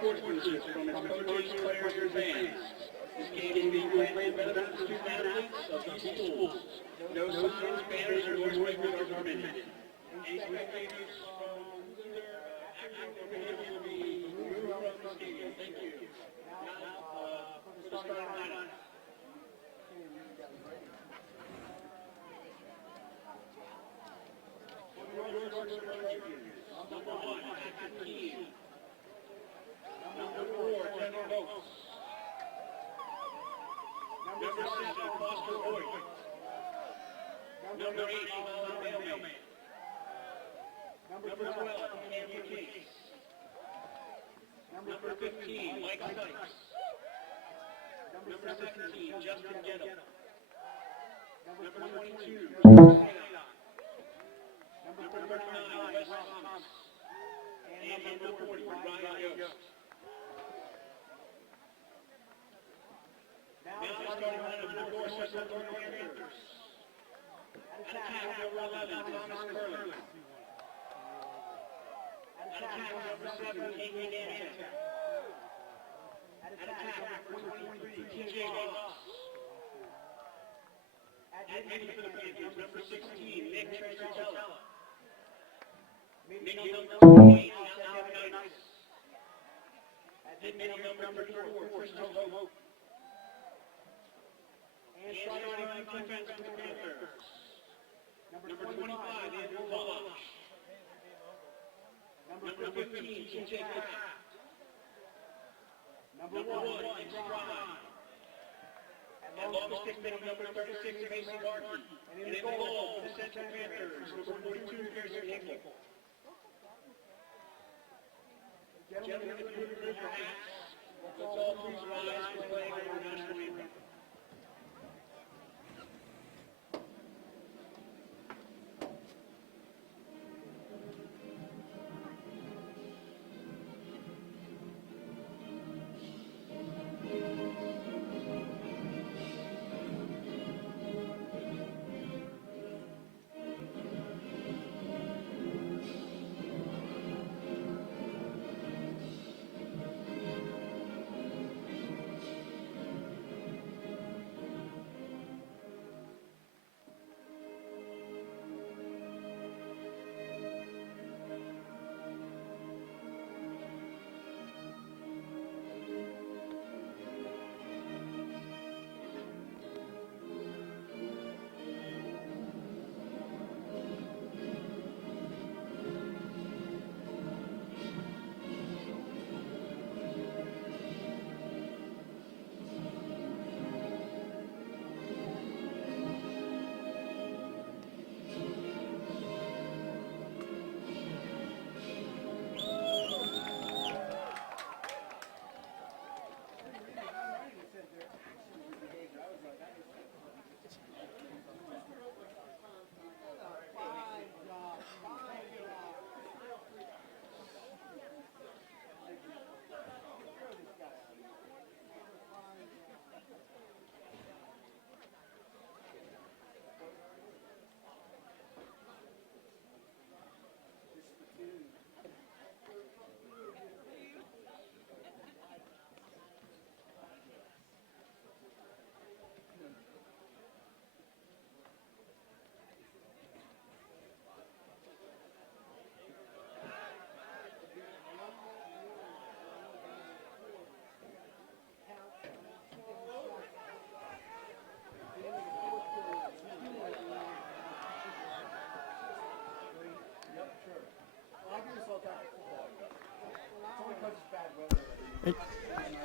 sportsmanship from its coaches, players, and fans. This game is being played by the best student athletes of these schools. No signs, banners, or noise makers are permitted. Any spectators from either active or behavior will be removed from the stadium. Thank you. Now, for the starting lineup. Number 1, Patrick Keene. Number 4, General Oaks. Number 7, Foster Hoyt. Number 8, Colin Mailman. Number 12, Cameron Case. Number 15, Mike Sykes. Number 17, Justin Gettle. Number 22, Number 39, Wes Thomas. And number 40, Ryan Yost. Now starting lineup for Dorset Suburban Panthers. Attack number 11, Thomas Curley. Attack number 7, Amy Dantek. Attack number 23, TJ Ross. Admitting for the Panthers, number 16, Nick Trentella. Admitting number 28, Alvin Knights. Admitting number 34, Christian Hope. And starting on defense for the Panthers, number 25, Andrew Bullock. Number 15, TJ Kraft. Number 1, Nick Stride. And long stick middle, number 36, Mason Martin. And in the goal for the Central Panthers, number 42, Pearson Hinkle. Gentlemen, if you would remove your hats, let's all please rise for playing our national anthem.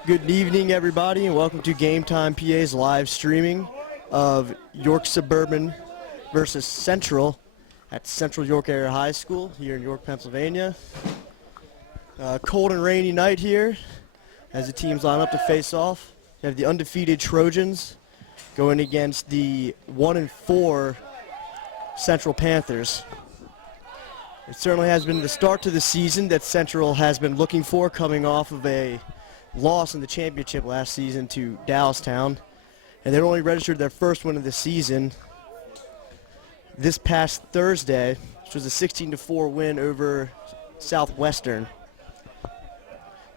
Good evening, everybody, and welcome to Game Time PA's live streaming of York Suburban versus Central at Central York Area High School here in York, Pennsylvania. Cold and rainy night here as the teams line up to face off. You have the undefeated Trojans going against the 1-4 Central Panthers. It certainly has been the start to the season that Central has been looking for, coming off of a loss in the championship last season to Dallastown. And they only registered their first win of the season this past Thursday, which was a 16-4 win over Southwestern.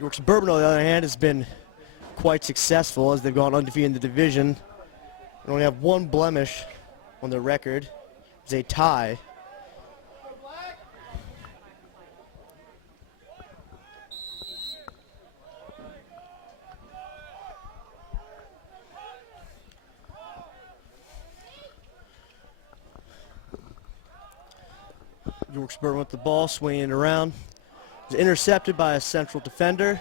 York Suburban, on the other hand, has been quite successful as they've gone undefeated in the division. They only have one blemish on their record. It's a tie. York Suburban with the ball, swinging it around. It's intercepted by a Central defender.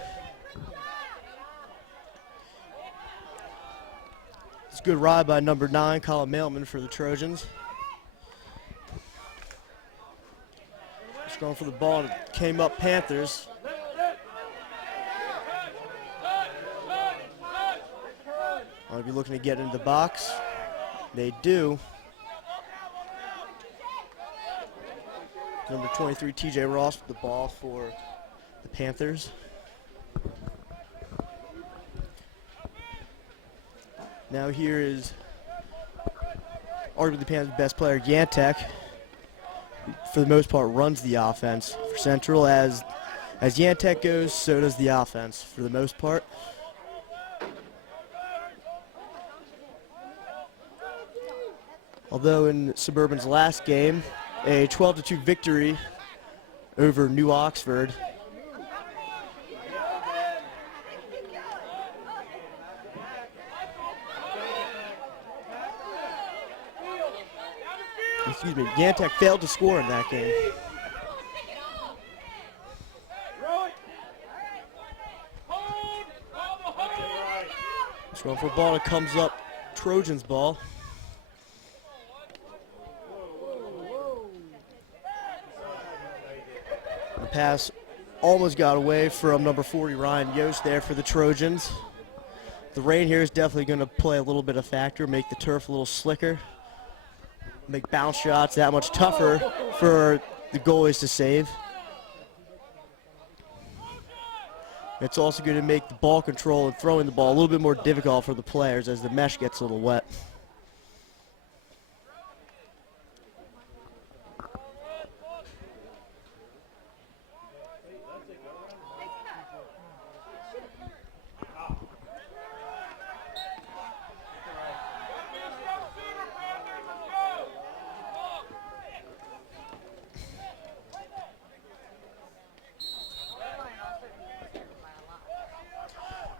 It's a good ride by number 9, Colin Mailman, for the Trojans. Just going for the ball, and it came up Panthers. I'll be looking to get into the box. They do. Number 23, TJ Ross with the ball for the Panthers. Now here is arguably the Panthers' best player, Yantek, who for the most part runs the offense for Central. As Yantek goes, so does the offense for the most part. Although in Suburban's last game, a 12-2 victory over New Oxford. Excuse me, Yantek failed to score in that game. Just going for a ball that comes up, Trojans ball. The pass almost got away from number 40, Ryan Yost, there for the Trojans. The rain here is definitely going to play a little bit of factor, make the turf a little slicker, make bounce shots that much tougher for the goalies to save. It's also going to make the ball control and throwing the ball a little bit more difficult for the players as the mesh gets a little wet.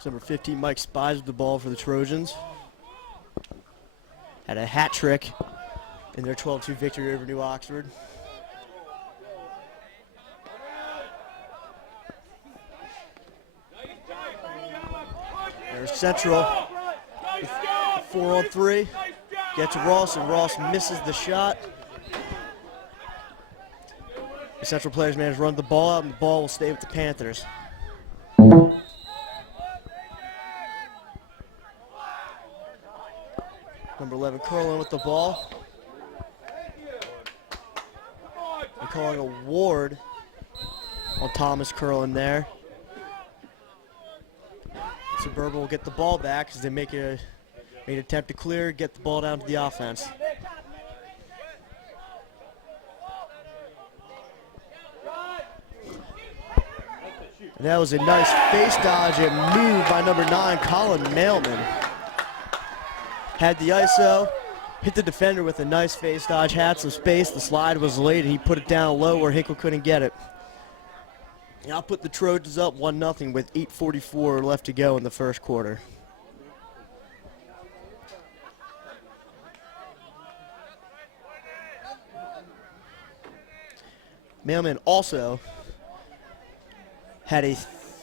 Number 15, Mike Spies with the ball for the Trojans. Had a hat trick in their 12-2 victory over New Oxford. There's Central. 4-on-3. Gets to Ross, and Ross misses the shot. The Central players managed to run the ball out, and the ball will stay with the Panthers. Number 11, Curlin with the ball. They're calling a ward on Thomas Curlin there. Suburban will get the ball back as they make an attempt to clear, get the ball down to the offense. And that was a nice face dodge and move by number 9, Colin Mailman. Had the ISO, hit the defender with a nice face dodge, had some space, the slide was late, and he put it down low where Hinkle couldn't get it. And I'll put the Trojans up 1-0 with 8:44 left to go in the first quarter. Mailman also had a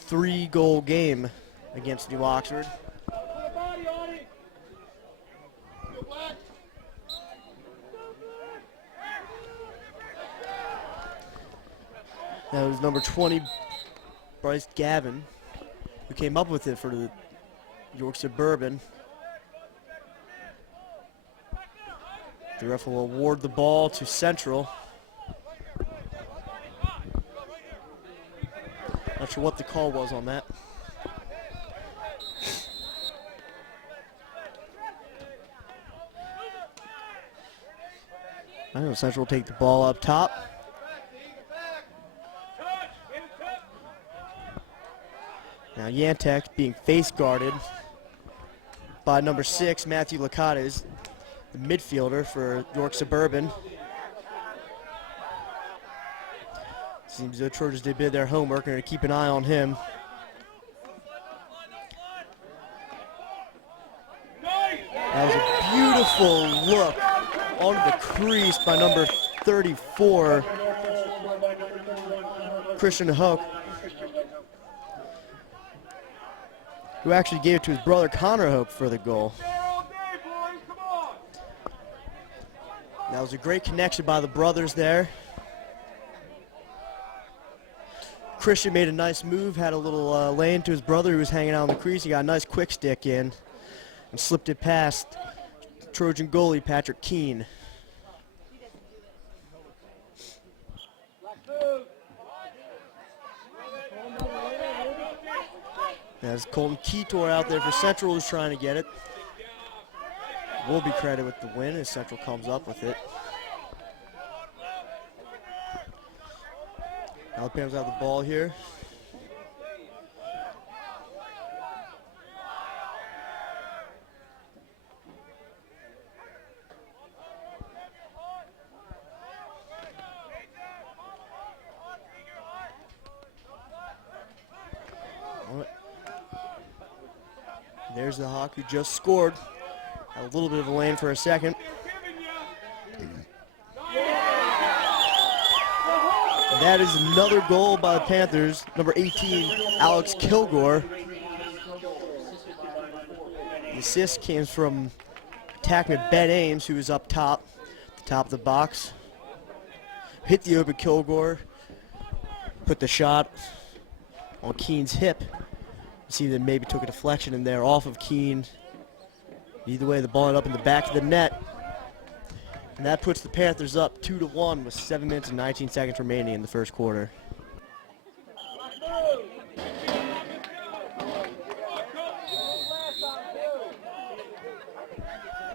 3-goal game against New Oxford. That was number 20, Bryce Gavin, who came up with it for the York Suburban. The ref will award the ball to Central. Not sure what the call was on that. I know Central will take the ball up top. Now Yantek being face guarded by number 6, Matthew Lacates, the midfielder for York Suburban. Seems the Trojans did their homework and are going to keep an eye on him. That was a beautiful look onto the crease by number 34, Christian Hook, who actually gave it to his brother Connor Hook for the goal. That was a great connection by the brothers there. Christian made a nice move, had a little lane to his brother who was hanging out on the crease. He got a nice quick stick in and slipped it past Trojan goalie Patrick Keene. As Colton Keytor out there for Central, who's trying to get it. Will be credited with the win as Central comes up with it. Alabama's out the ball here. There's the Hawk who just scored. Had a little bit of a lane for a second. And that is another goal by the Panthers. Number 18, Alex Kilgore. The assist came from attackman Ben Ames, who was up top, at the top of the box. Hit the open Kilgore. Put the shot on Keene's hip. See that maybe took a deflection in there off of Keene. Either way, the ball ended up in the back of the net. And that puts the Panthers up 2-1 with 7 minutes and 19 seconds remaining in the first quarter.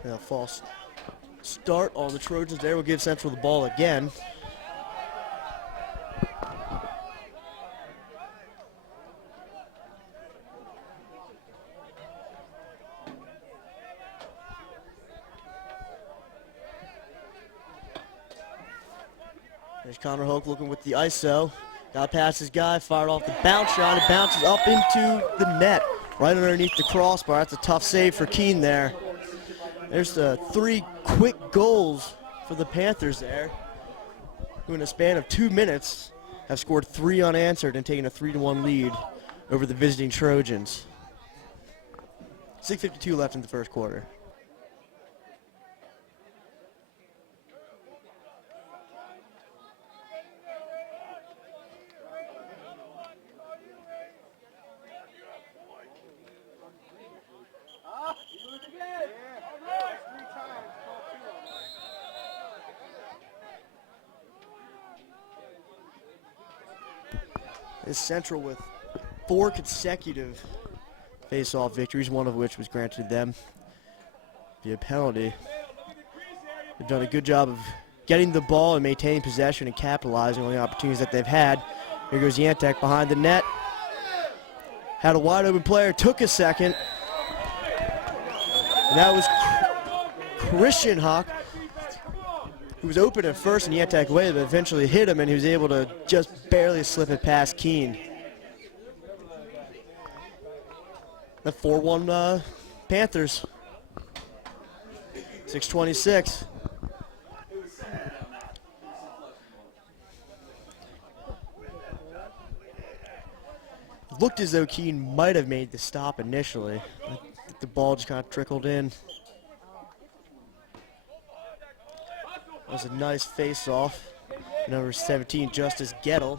And a false start on the Trojans there will give Central the ball again. There's Connor Hoke looking with the ISO. Got past his guy, fired off the bounce shot. It bounces up into the net, right underneath the crossbar. That's a tough save for Keene there. There's the 3 quick goals for the Panthers there, who in a span of 2 minutes have scored 3 unanswered and taken a 3-1 lead over the visiting Trojans. 6:52 left in the first quarter. Is Central with 4 consecutive face-off victories, one of which was granted them via penalty. They've done a good job of getting the ball and maintaining possession and capitalizing on the opportunities that they've had. Here goes Yantek behind the net. Had a wide open player, took a second. And that was Christian Hawk, who was open at first and Yantek away, but eventually hit him and he was able to just barely slip it past Keene. The 4-1 Panthers. 6:26. Looked as though Keene might have made the stop initially. The ball just kind of trickled in. That was a nice face-off. Number 17, Justin Gettle.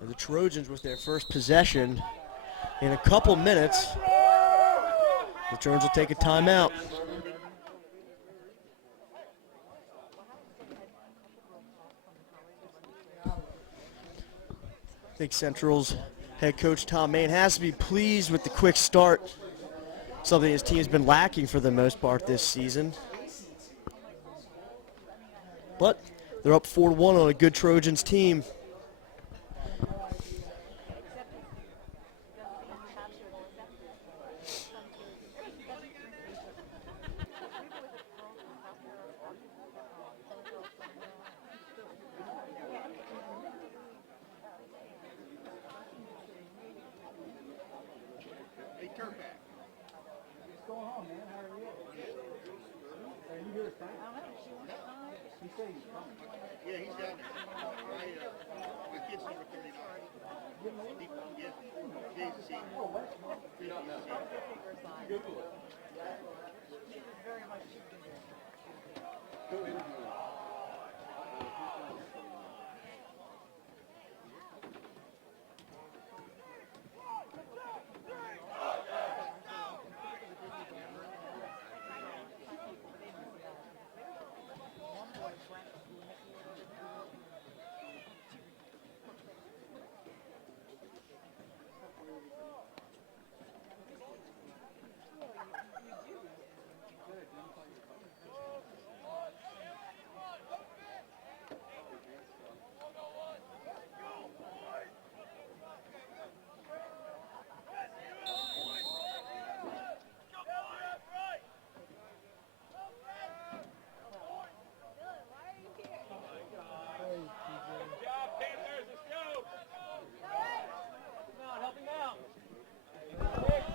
And the Trojans with their first possession in a couple minutes. The Trojans will take a timeout. I think Central's head coach Tom Main has to be pleased with the quick start, something his team's been lacking for the most part this season. But they're up 4-1 on a good Trojans team. Yeah, he's down there. My kid's number 39.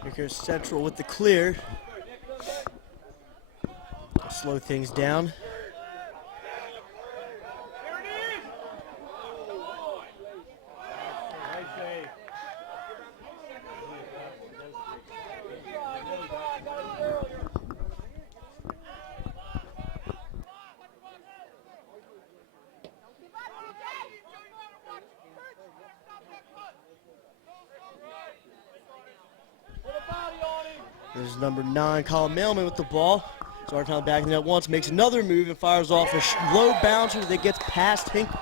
Here goes Central with the clear. Slow things down. There's number 9, Colin Mailman with the ball. Sarton back in that once, makes another move and fires off a low bouncer that gets past Hinkle.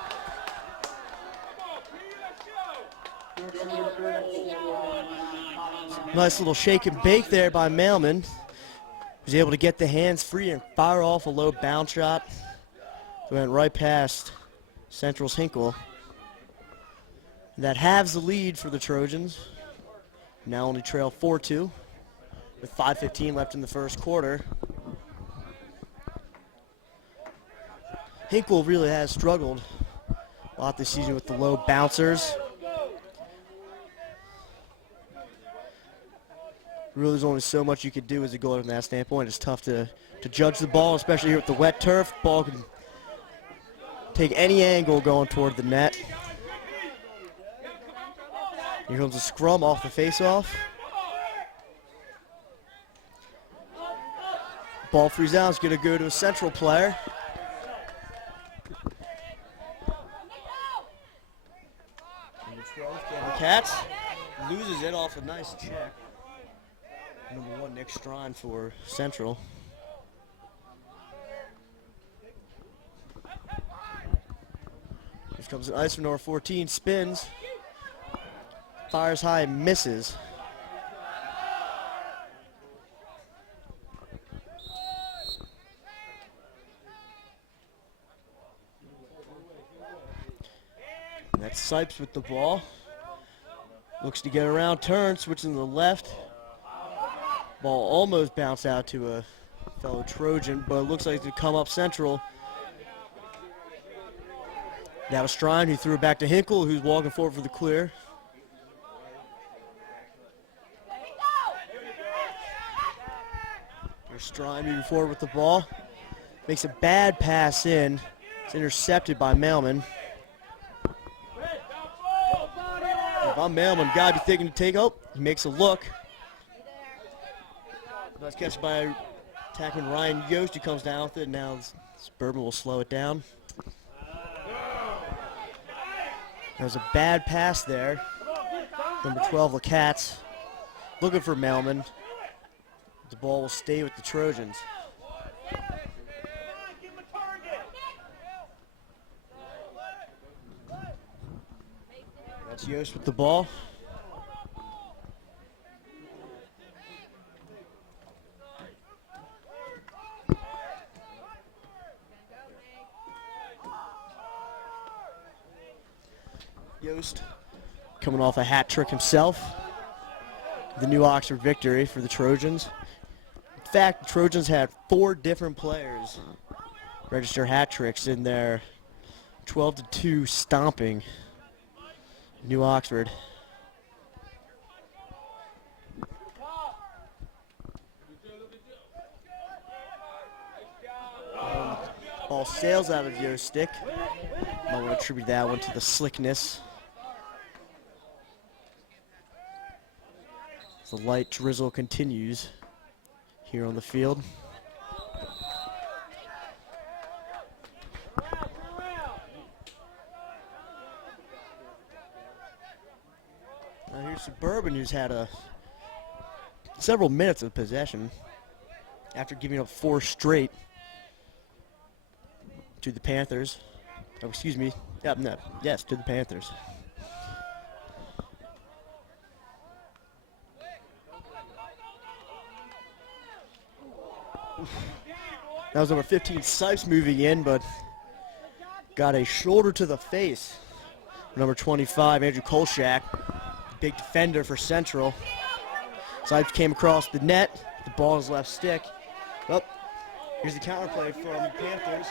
Nice little shake and bake there by Mailman. He was able to get the hands free and fire off a low bounce shot. Went right past Central's Hinkle. That halves the lead for the Trojans. Now only trail 4-2 with 5:15 left in the first quarter. Hinkle really has struggled a lot this season with the low bouncers. Really, there's only so much you could do as a goalie from that standpoint. It's tough to judge the ball, especially here with the wet turf. Ball can take any angle going toward the net. Here comes a scrum off the faceoff. Ball frees out. It's going to go to a Central player. Cats loses it off a nice check. Number 1, Nick Strine for Central. Here comes an ice from number 14, spins. Fires high, misses. And that's Sipes with the ball. Looks to get around, turn, switching to the left. Ball almost bounced out to a fellow Trojan, but it looks like it could come up Central. That was Strine, who threw it back to Hinkle, who's walking forward for the clear. Here's Strine moving forward with the ball. Makes a bad pass in. It's intercepted by Mailman. If I'm Mailman, gotta be thinking to take. Oh, he makes a look. Nice catch by attacking Ryan Yost, who comes down with it. Now Suburban will slow it down. There was a bad pass there. Number 12, the Cats, looking for Mailman. The ball will stay with the Trojans. That's Yost with the ball. Yost coming off a hat trick himself. The New Oxford victory for the Trojans. In fact, the Trojans had 4 different players register hat tricks in their 12-2 stomping New Oxford. Ball sails out of Yost's stick. I want to attribute that one to the slickness. The light drizzle continues here on the field. Now here's Suburban, who's had several minutes of possession after giving up 4 straight to the Panthers. Oh, excuse me. Yep, no. Yes, to the Panthers. That was number 15, Sipes, moving in, but got a shoulder to the face. Number 25, Andrew Kolchak, big defender for Central. Sipes came across the net. The ball in his left stick. Oh, here's the counterplay from the Panthers.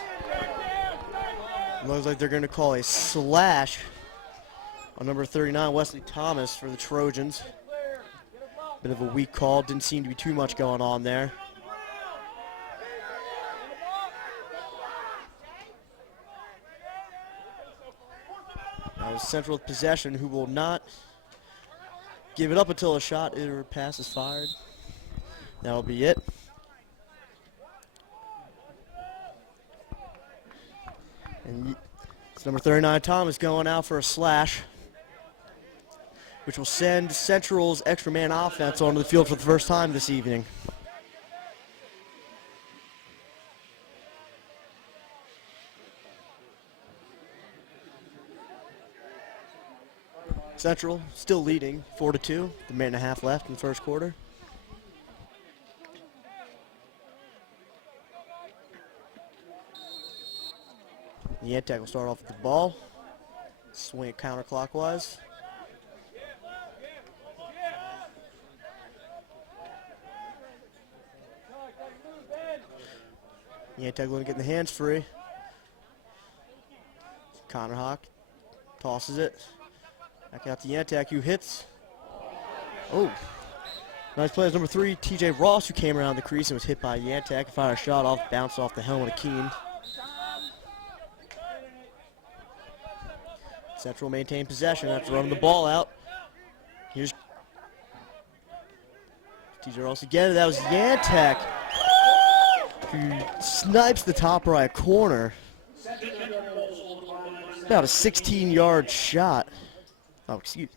Looks like they're going to call a slash on number 39, Wesley Thomas, for the Trojans. Bit of a weak call. Didn't seem to be too much going on there. That was Central with possession, who will not give it up until a shot or pass is fired. That'll be it. And it's number 39, Thomas, going out for a slash, which will send Central's extra man offense onto the field for the first time this evening. Central still leading 4-2, the minute and a half left in the first quarter. Yantek will start off with the ball. Swing it counterclockwise. Yantek looking to get the hands free. Connor Hawk tosses it. Back out to Yantek, who hits. Oh, nice play. Number 3, TJ Ross, who came around the crease and was hit by Yantek. Fired a shot off, bounced off the helmet of Keene. Central maintained possession after running the ball out. Here's TJ Ross again. That was Yantek, who snipes the top right corner. About a 16-yard shot. Oh, excuse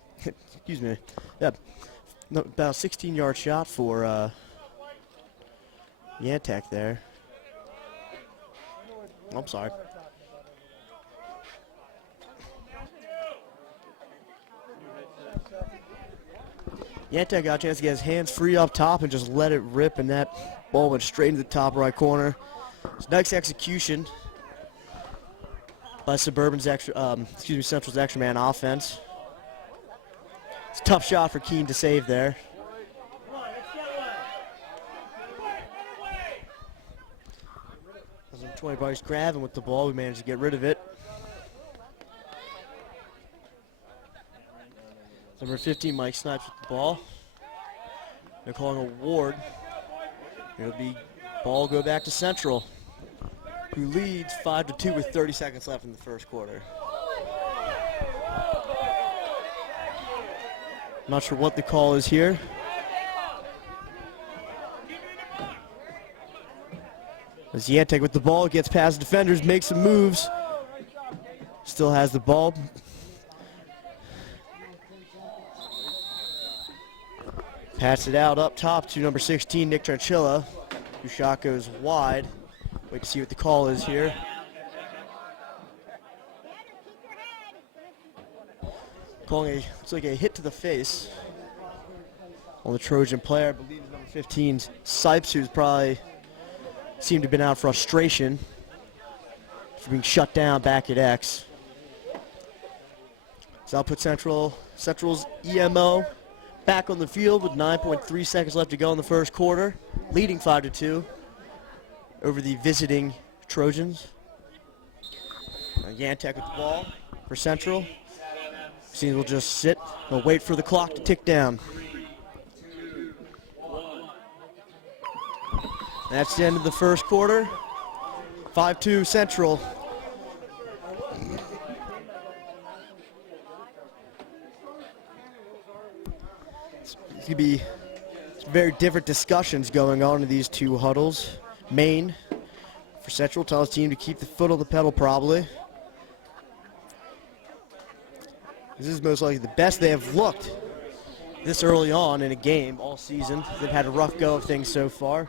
me. Yeah, no, about a 16-yard shot for Yantek there. I'm sorry. Yantek got a chance to get his hands free up top and just let it rip, and that ball went straight into the top right corner. It's nice execution by Central's extra man offense. It's a tough shot for Keene to save there. As number 20, Bryce grabbing with the ball, we managed to get rid of it. Number 15, Mike Snipes with the ball. They're calling a ward. It'll be ball go back to Central, who leads 5-2 with 30 seconds left in the first quarter. Not sure what the call is here. As Yantek with the ball, gets past defenders, makes some moves. Still has the ball. Pass it out up top to number 16, Nick Tranchilla, whose shot goes wide. Wait to see what the call is here. Calling looks like a hit to the face on the Trojan player. I believe it's number 15, Sipes, who's probably seemed to have been out of frustration for being shut down back at X. So I'll put Central's EMO back on the field with 9.3 seconds left to go in the first quarter, leading 5-2 over the visiting Trojans. Yantek with the ball for Central. Seems we'll just sit and wait for the clock to tick down. That's the end of the first quarter. 5-2 Central. It's going to be very different discussions going on in these two huddles. Main for Central tells his team to keep the foot on the pedal probably. This is most likely the best they have looked this early on in a game all season. They've had a rough go of things so far,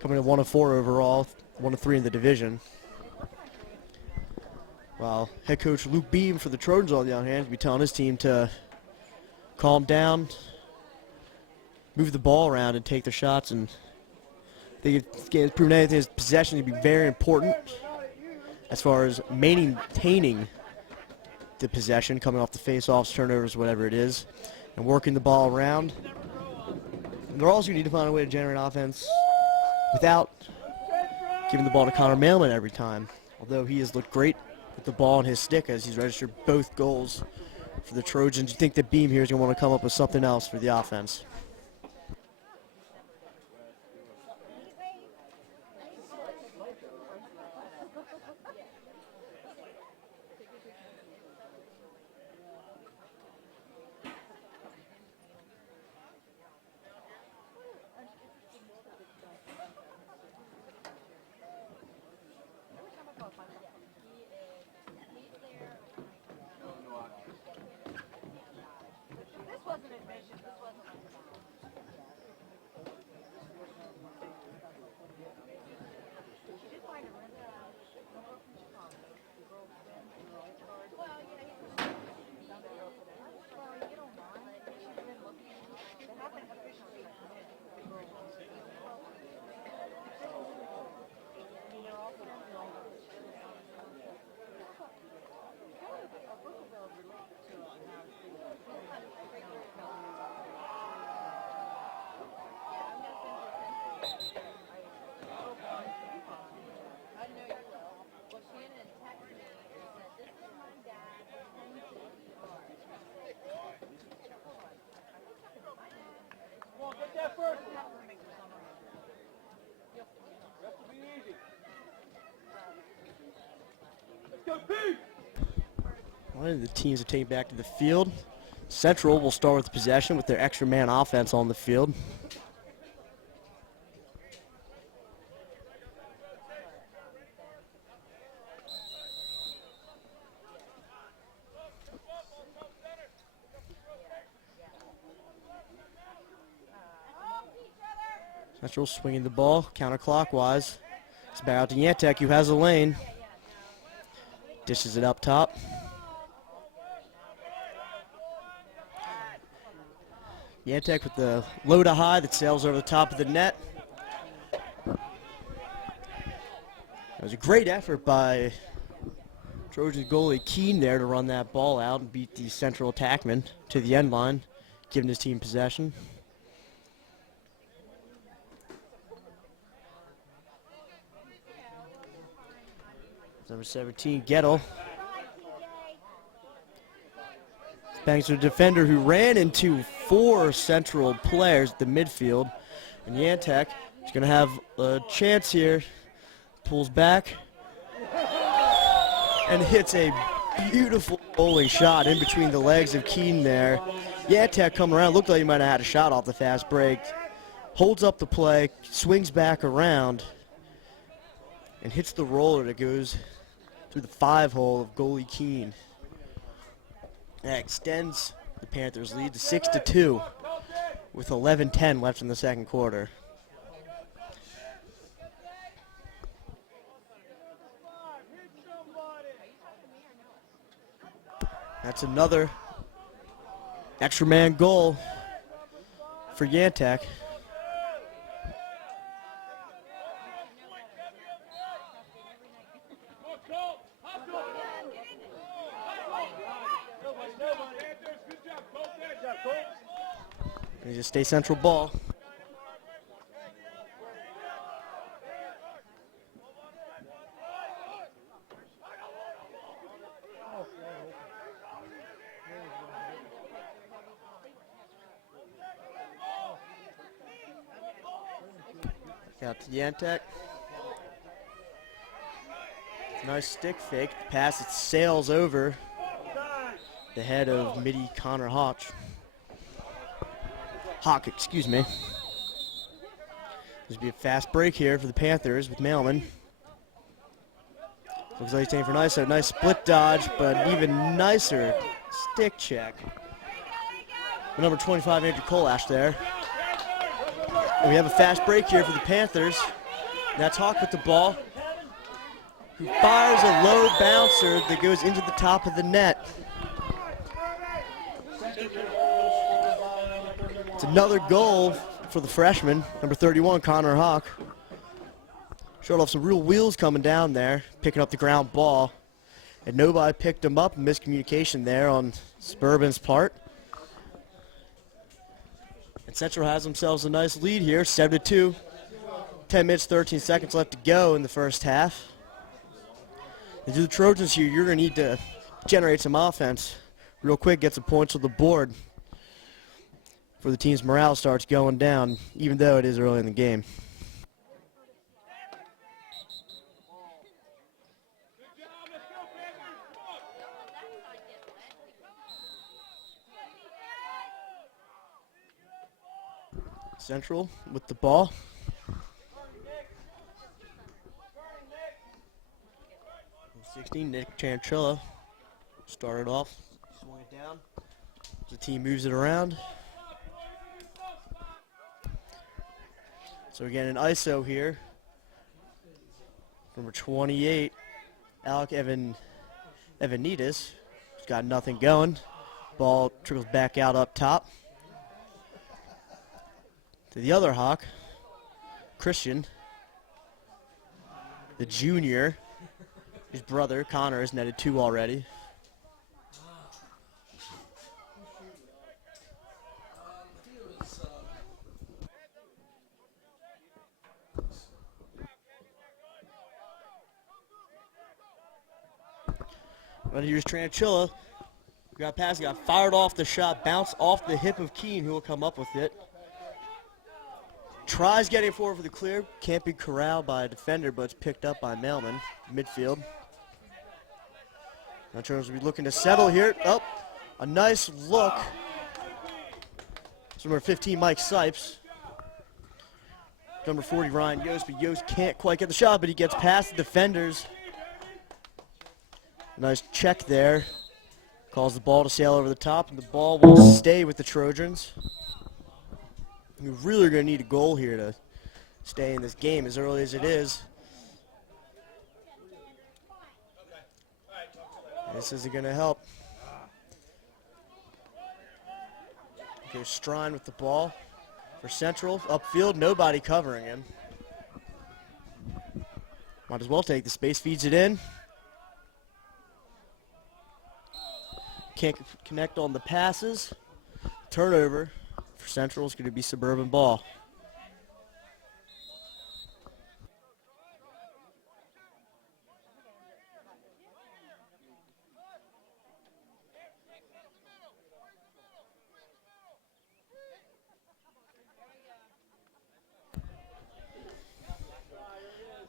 coming to 1-4 overall, 1-3 in the division. While head coach Luke Beam for the Trojans, on the other hand, will be telling his team to calm down, move the ball around, and take their shots. And I think this game has proven anything. His possession to be very important as far as maintaining the possession, coming off the face-offs, turnovers, whatever it is, and working the ball around. And they're also going to need to find a way to generate offense without giving the ball to Connor Mailman every time, although he has looked great with the ball in his stick as he's registered both goals for the Trojans. You think that Beam here is going to want to come up with something else for the offense? One of the teams are taking back to the field. Central will start with possession with their extra man offense on the field. Central swinging the ball counterclockwise. It's back out to Yantek, who has a lane. Dishes it up top. Yantek with the low to high that sails over the top of the net. It was a great effort by Trojans goalie Keene there to run that ball out and beat the Central attackman to the end line, giving his team possession. Number 17, Gettle. Bangs to a defender who ran into 4 Central players at the midfield. And Yantek is going to have a chance here. Pulls back and hits a beautiful bowling shot in between the legs of Keene there. Yantek coming around. Looked like he might have had a shot off the fast break. Holds up the play, swings back around, and hits the roller that goes through the 5-hole of goalie Keene. That extends the Panthers' lead to 6-2 with 11:10 left in the second quarter. That's another extra man goal for Yantek. It's a State Central ball. Out to Yantek. Nice stick fake. The pass, it sails over the head of midi Connor Hawk, excuse me. There's be a fast break here for the Panthers with Mailman. Looks like he's aiming for nice, a nice split dodge, but an even nicer stick check. The number 25, Andrew Colash there. And we have a fast break here for the Panthers. And that's Hawk with the ball, who fires a low bouncer that goes into the top of the net. It's another goal for the freshman, number 31, Connor Hawk. Showed off some real wheels coming down there, picking up the ground ball. And nobody picked him up. Miscommunication there on Suburban's part. And Central has themselves a nice lead here, 7-2. 10 minutes, 13 seconds left to go in the first half. And to the Trojans here, you're going to need to generate some offense real quick, get some points on the board before the team's morale starts going down, even though it is early in the game. Central with the ball. Number 16, Nick Chanchilla started off, swung it down. The team moves it around. So again, an ISO here. Number 28, Alec Evanides. He's got nothing going. Ball trickles back out up top. To the other Hawk, Christian, the junior. His brother, Connor, has netted 2 already. But here's Tranchilla. Got past, got fired off the shot, bounced off the hip of Keene, who will come up with it. Tries getting forward for the clear. Can't be corralled by a defender, but it's picked up by Mailman, midfield. Now Trojans will be looking to settle here. Oh, a nice look. It's number 15, Mike Sipes. Number 40, Ryan Yost, but Yost can't quite get the shot, but he gets past the defenders. Nice check there. Calls the ball to sail over the top, and the ball will stay with the Trojans. We're really going to need a goal here to stay in this game as early as it is. This isn't going to help. Here's Strine with the ball for Central. Upfield, nobody covering him. Might as well take the space, feeds it in. Can't connect on the passes. Turnover for Central is going to be Suburban ball.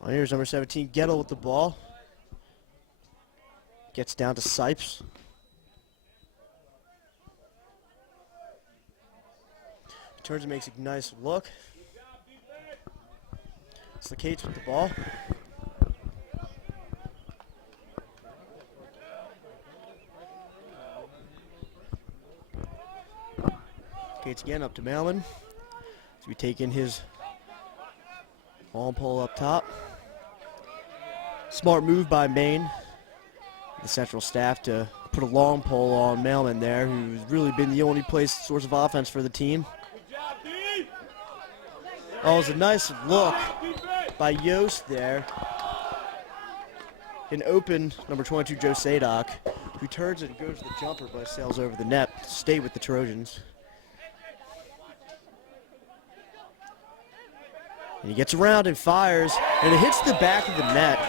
Well, here's number 17, Gettle with the ball. Gets down to Sipes. Turns and makes a nice look. Cates with the ball. Cates again up to Mailman. So we take in his long pole up top. Smart move by Maine, the Central staff, to put a long pole on Mailman there, who's really been the only source of offense for the team. Oh, it was a nice look by Yost there. An open number 22, Joe Sadok, who turns and goes to the jumper but sails over the net to stay with the Trojans. he gets around and fires, and it hits the back of the net.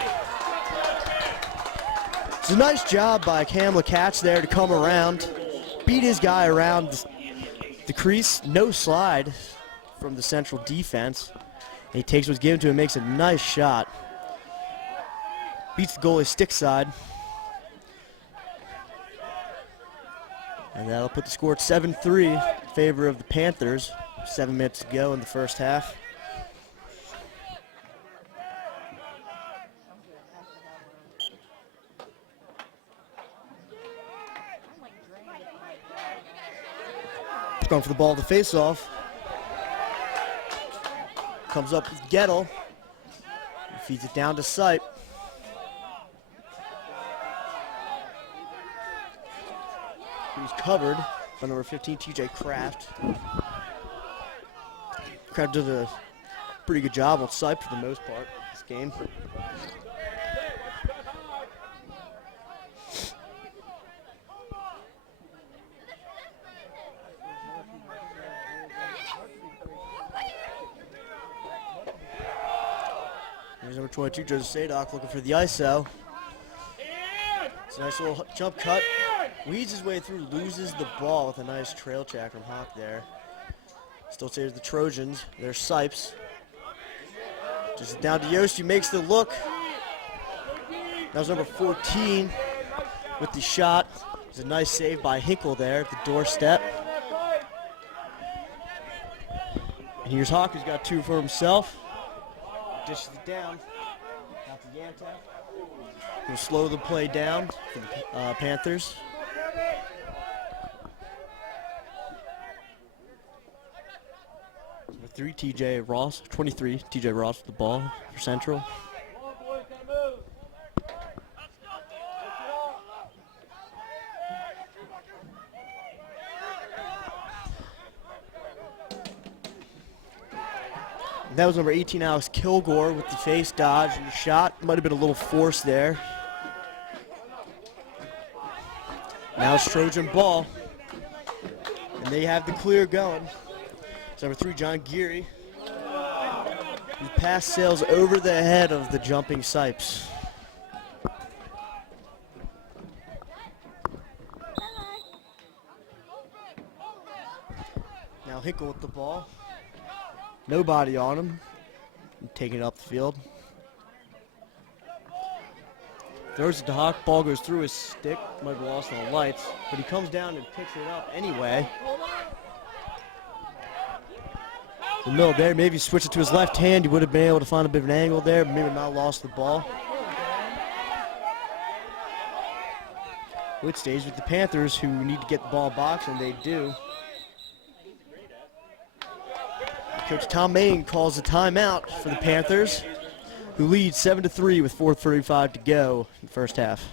It's a nice job by Cam Lacatch there to come around, beat his guy around the crease. No slide from the Central defense. And he takes what's given to him, makes a nice shot. Beats the goalie stick side. And that'll put the score at 7-3 in favor of the Panthers. 7 minutes to go in the first half. Going for the ball to face off. Comes up with Gettle. Feeds it down to Sipe. He's covered by number 15, TJ Kraft. Kraft did a pretty good job on Sipe for the most part this game. Here's number 22, Joseph Sadock, looking for the ISO. It's a nice little jump cut. Weeds his way through, loses the ball with a nice trail check from Hawk there. Still saves the Trojans. There's Sipes. Just down to Yost, makes the look. That was number 14 with the shot. It's a nice save by Hinkle there at the doorstep. And here's Hawk, who's got 2 for himself. Dishes it down. Out to Yantek. We'll slow the play down for the Panthers. Number 3, TJ Ross. 23, TJ Ross with the ball for Central. That was number 18, Alex Kilgore, with the face dodge and the shot. Might have been a little forced there. Now it's Trojan ball. And they have the clear going. It's number 3, John Geary. The pass sails over the head of the jumping Sipes. Now Hinkle with the ball. Nobody on him. Taking it up the field. Throws it to Hawk. Ball goes through his stick. Might be lost on the lights. But he comes down and picks it up anyway. The middle there. Maybe switch it to his left hand. He would have been able to find a bit of an angle there. Maybe not lost the ball. It stays with the Panthers, who need to get the ball box, and they do. Coach Tom Main calls a timeout for the Panthers, who lead 7-3 with 4:35 to go in the first half.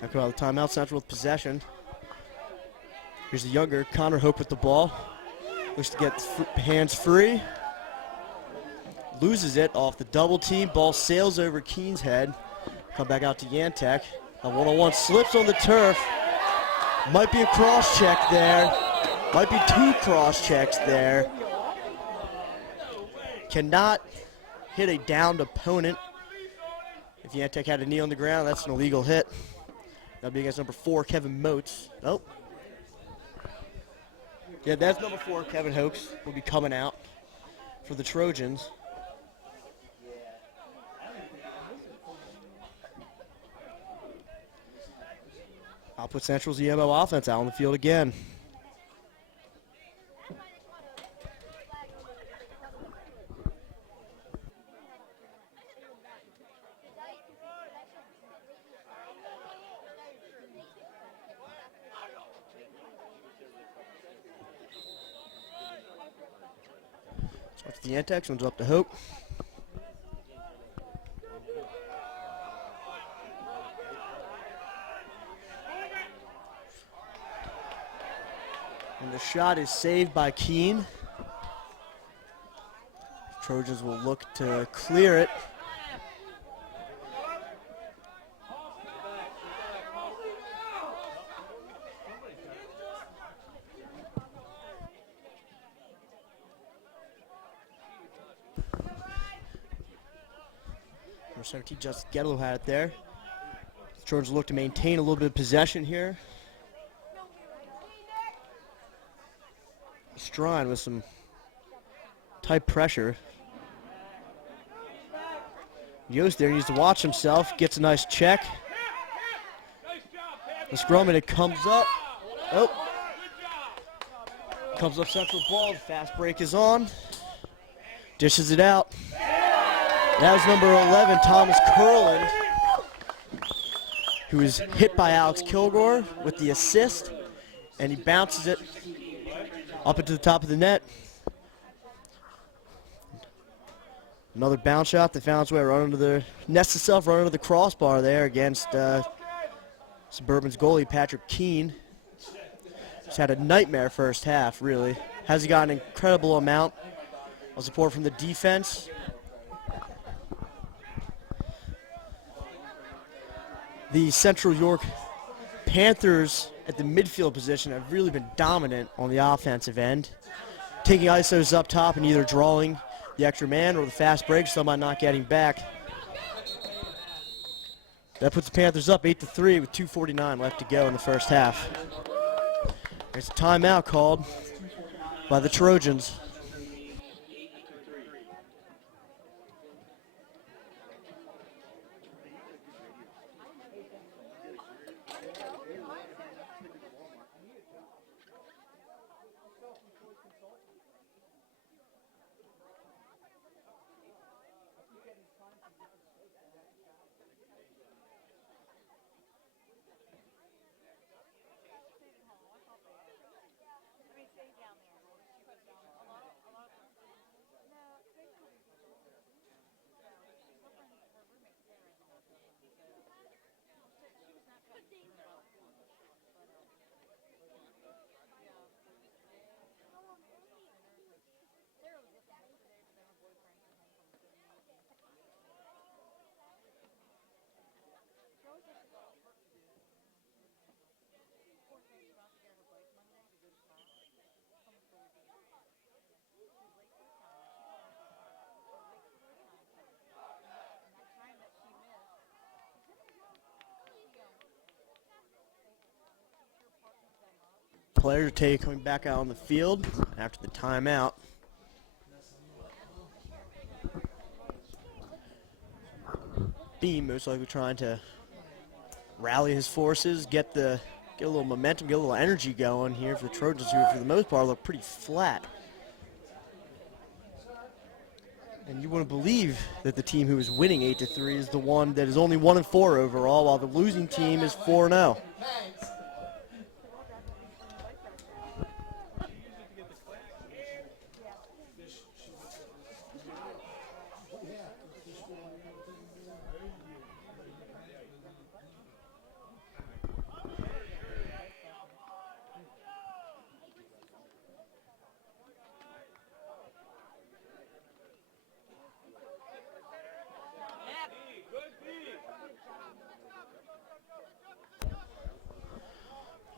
Now come out of the timeout, Central with possession. Here's the younger, Connor Hope with the ball. Looks to get hands free. Loses it off the double team. Ball sails over Keene's head. Come back out to Yantek. A one-on-one slips on the turf. Might be a cross check there. Might be two cross checks there. Cannot hit a downed opponent. If Yantek had a knee on the ground, that's an illegal hit. That'll be against number 4, Kevin Motes. Oh. Yeah, that's number 4, Kevin Hoax, will be coming out for the Trojans. I'll put Central's EMO offense out on the field again. Starts the Antex, one's up to Hope. And the shot is saved by Keene. Trojans will look to clear it. Number 17, Justin Gedlow had it there. The Trojans look to maintain a little bit of possession here. Strine with some tight pressure. Yost there needs to watch himself, gets a nice check. The scrum and it comes up. Oh. Comes up Central ball, the fast break is on. Dishes it out. That was number 11, Thomas Curland, who was hit by Alex Kilgore with the assist, and he bounces it up into the top of the net. Another bounce shot that found its way right under the nest itself, right under the crossbar there against Suburban's goalie, Patrick Keene. He's had a nightmare first half, really. Has got an incredible amount of support from the defense. The Central York Panthers at the midfield position have really been dominant on the offensive end, taking isos up top and either drawing the extra man or the fast break, some by not getting back. That puts the Panthers up 8-3 with 2:49 left to go in the first half. There's a timeout called by the Trojans. Players coming back out on the field after the timeout. Beam most likely trying to rally his forces, get a little momentum, get a little energy going here for the Trojans, who for the most part look pretty flat. And you wouldn't believe that the team who is winning 8-3 is the one that is only 1-4 overall, while the losing team is 4-0.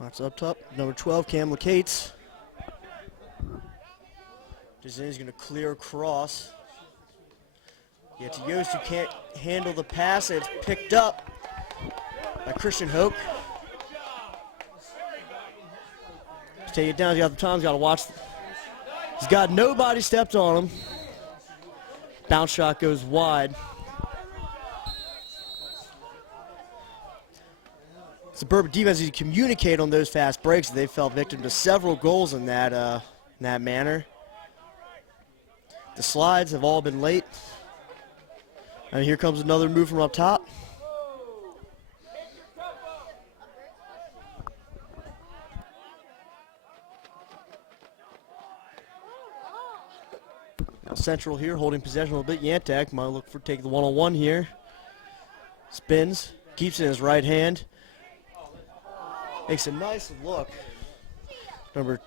That's up top. Number 12, Cam Lacates. He's going to clear across. Yet to Yost, who can't handle the pass. It's picked up by Christian Hoke. Take it down. He's got the time. He's got to watch. He's got nobody stepped on him. Bounce shot goes wide. Suburban defense needs to communicate on those fast breaks. They fell victim to several goals in that manner. The slides have all been late. And here comes another move from up top. Now Central here holding possession a little bit. Yantek might look for taking the one-on-one here. Spins, keeps it in his right hand. Makes a nice look. Number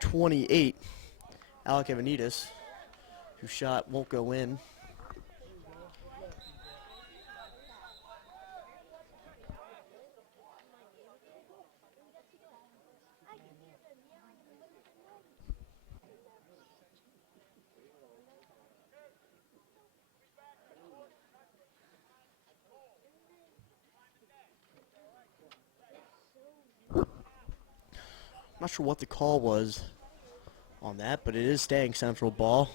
28, Alec Evanitas, whose shot won't go in. Not sure what the call was on that, but it is staying Central ball.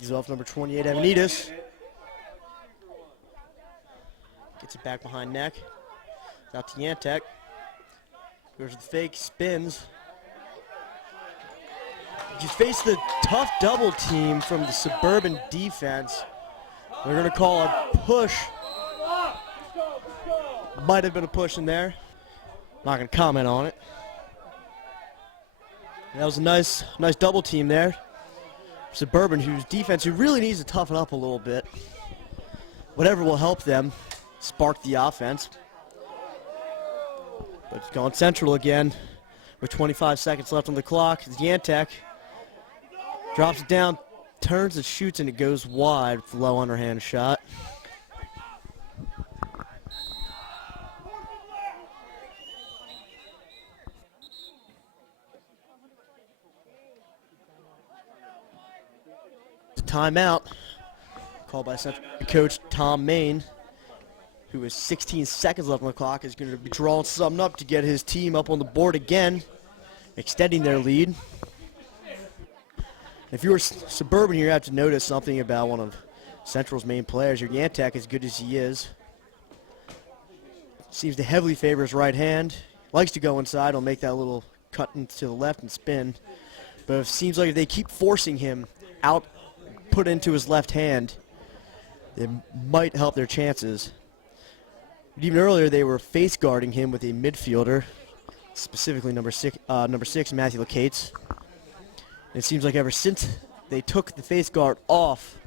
He's off number 28, Evanitas. Gets it back behind neck. Out to Yantek. Goes to the fake, spins. You face the tough double team from the Suburban defense. They're going to call a push. Might have been a push in there. Not going to comment on it. That was a nice double team there. Suburban, whose defense, who really needs to toughen up a little bit. Whatever will help them spark the offense. But it's going Central again with 25 seconds left on the clock. It's Yantek. Drops it down, turns and shoots, and it goes wide with a low underhand shot. Timeout called by coach Tom Main, who has 16 seconds left on the clock, is going to be drawing something up to get his team up on the board again, extending their lead. If you were Suburban here, you have to notice something about one of Central's main players. Your Yantek, as good as he is, seems to heavily favor his right hand. Likes to go inside. He'll make that little cut into the left and spin. But it seems like if they keep forcing him out, put into his left hand, it might help their chances. But even earlier, they were face guarding him with a midfielder, specifically number six, Matthew Lacates. It seems like ever since they took the face guard off,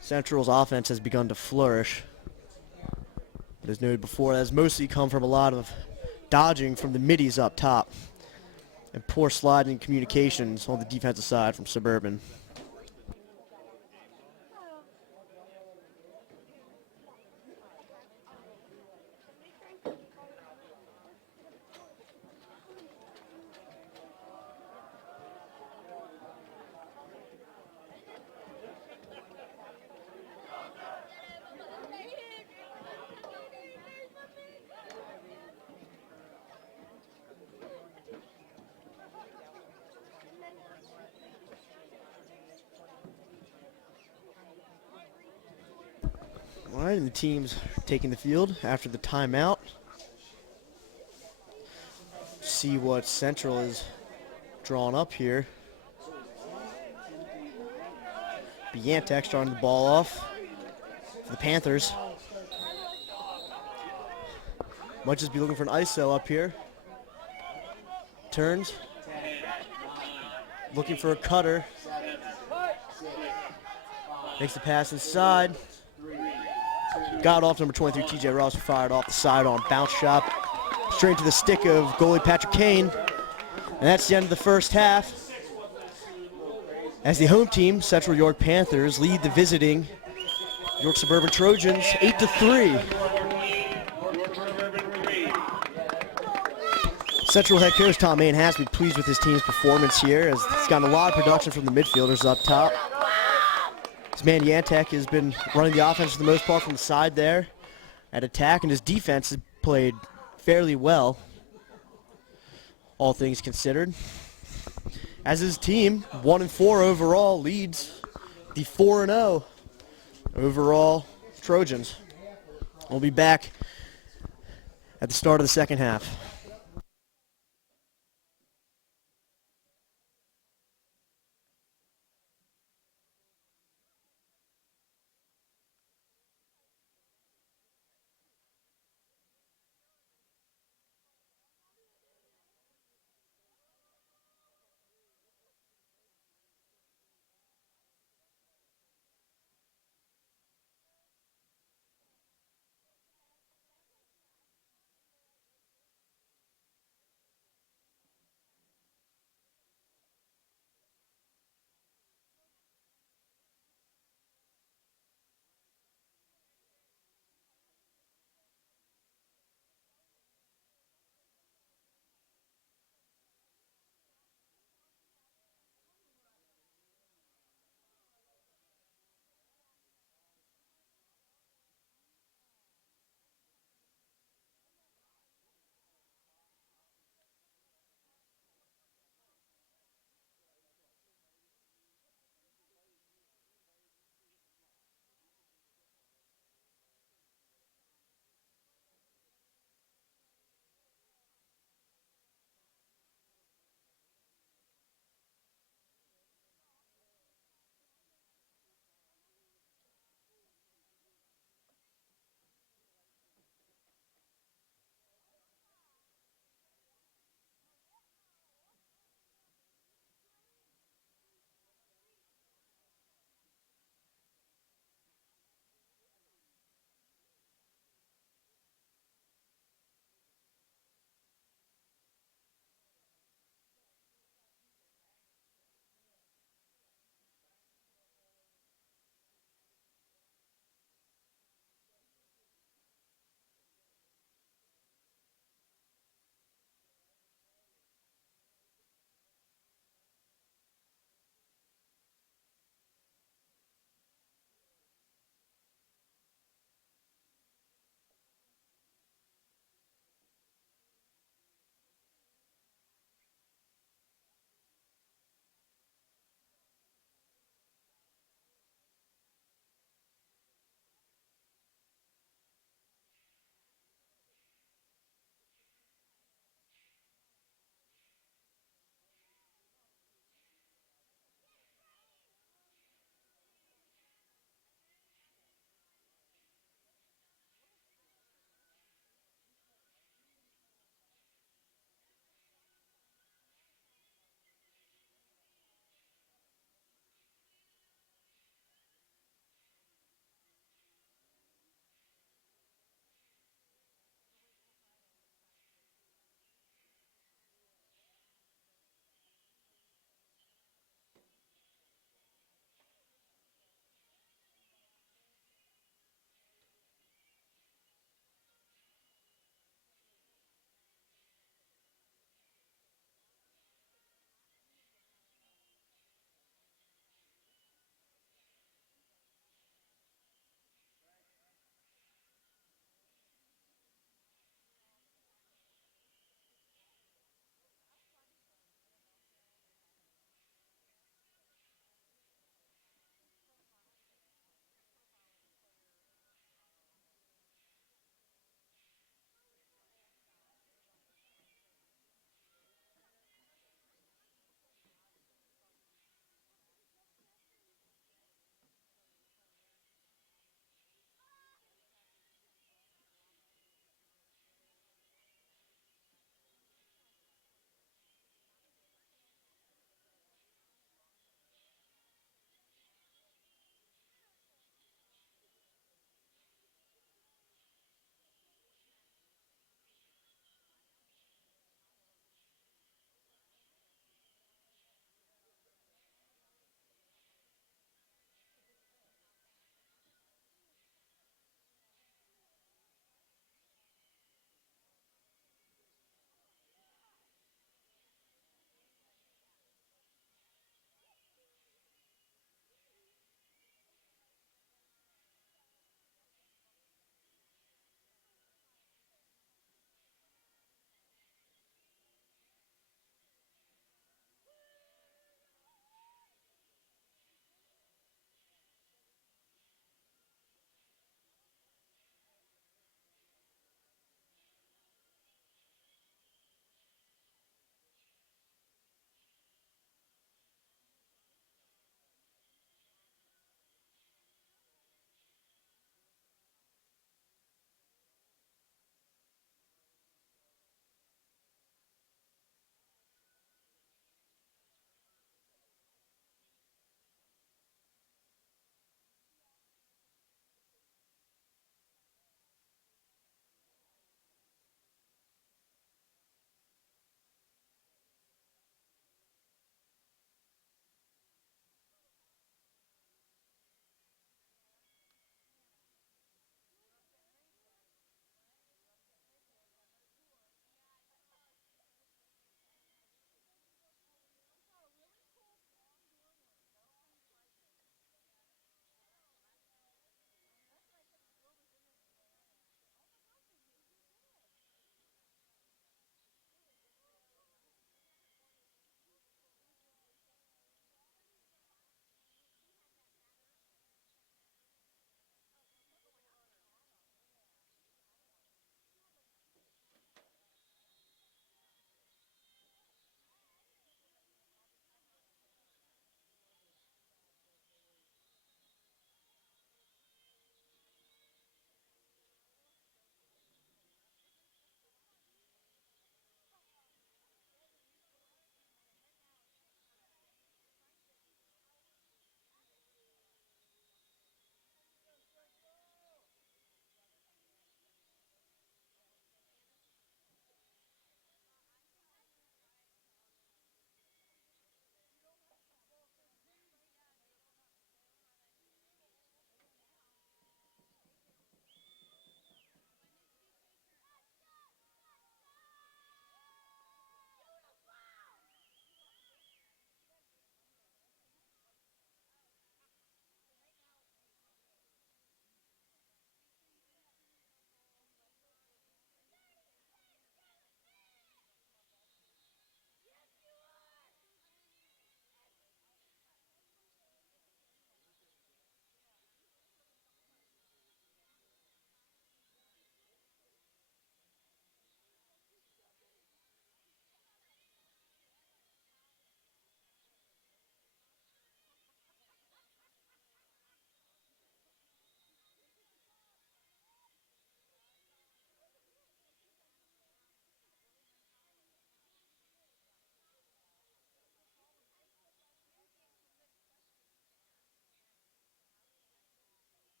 Central's offense has begun to flourish. But as noted before, that has mostly come from a lot of dodging from the middies up top and poor sliding communications on the defensive side from Suburban. All right, and the team's taking the field after the timeout. See what Central is drawing up here. Yantek starting the ball off for the Panthers. Might just be looking for an ISO up here. Turns. looking for a cutter. Makes the pass inside. Got off number 23, TJ Ross, fired off the side on bounce shot. Straight to the stick of goalie Patrick Kane. And that's the end of the first half. As the home team, Central York Panthers, lead the visiting York Suburban Trojans 8-3. Central head coach Tom Main has been pleased with his team's performance here, as he's gotten a lot of production from the midfielders up top. His man Yantek has been running the offense for the most part from the side there at attack, and his defense has played fairly well, all things considered. As his team, 1-4 overall, leads the 4-0 overall Trojans. We'll be back at the start of the second half.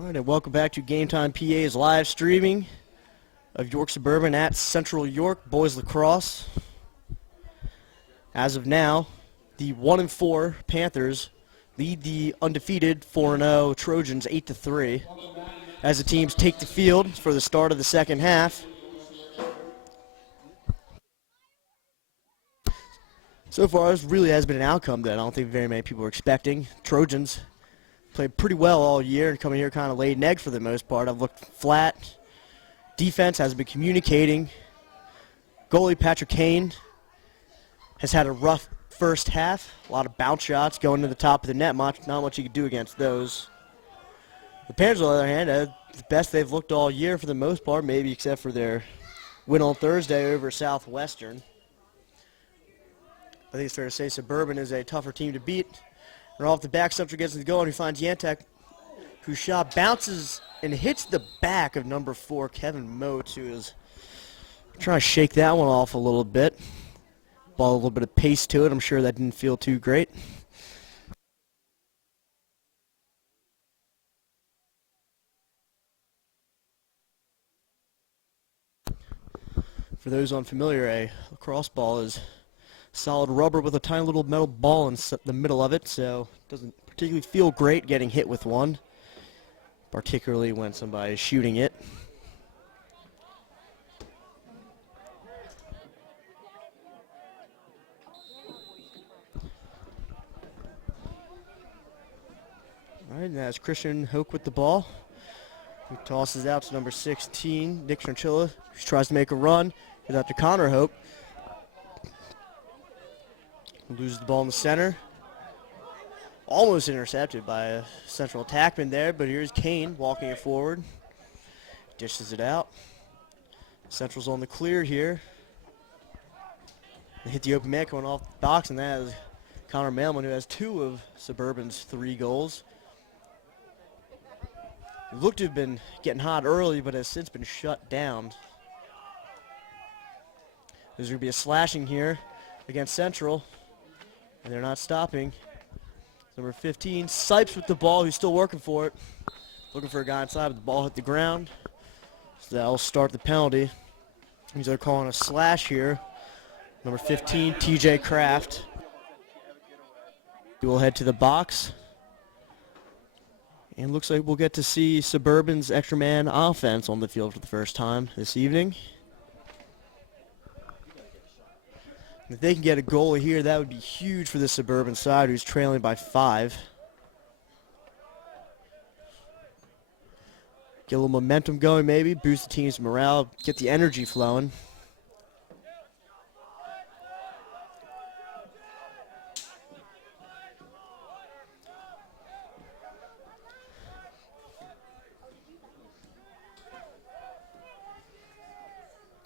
All right, and welcome back to Game Time PA's live streaming of York Suburban at Central York Boys Lacrosse. As of now, the 1-4 Panthers lead the undefeated 4-0 Trojans 8-3 as the teams take the field for the start of the second half. So far, this really has been an outcome that I don't think very many people were expecting. Trojans played pretty well all year and coming here kind of laid an egg for the most part. I've looked flat. Defense hasn't been communicating. Goalie Patrick Kane has had a rough first half. A lot of bounce shots going to the top of the net. Not much you could do against those. The Panthers, on the other hand, had the best they've looked all year for the most part, maybe except for their win on Thursday over Southwestern. I think it's fair to say Suburban is a tougher team to beat. And off the back, Central gets in the goal, and he finds Yantek, whose shot bounces and hits the back of number 4, Kevin Motes, who is trying to shake that one off a little bit. Ball a little bit of pace to it. I'm sure that didn't feel too great. For those unfamiliar, a lacrosse ball is solid rubber with a tiny little metal ball in the middle of it, so it doesn't particularly feel great getting hit with one, particularly when somebody is shooting it. All right, and that's Christian Hoke with the ball. He tosses out to number 16, Nick Tranchilla, who tries to make a run. He's out to Connor Hope. Loses the ball in the center. Almost intercepted by a Central attackman there, but here's Kane walking it forward. Dishes it out. Central's on the clear here. They hit the open man going off the box, and that is Connor Mailman, who has 2 of Suburban's 3 goals. He looked to have been getting hot early, but has since been shut down. There's going to be a slashing here against Central. And they're not stopping. Number 15, Sipes with the ball, who's still working for it. Looking for a guy inside, but the ball hit the ground. So that'll start the penalty. They're calling a slash here. Number 15, TJ Kraft. We'll head to the box. And looks like we'll get to see Suburban's extra man offense on the field for the first time this evening. If they can get a goal here, that would be huge for the Suburban side, who's trailing by 5. Get a little momentum going maybe, boost the team's morale, get the energy flowing.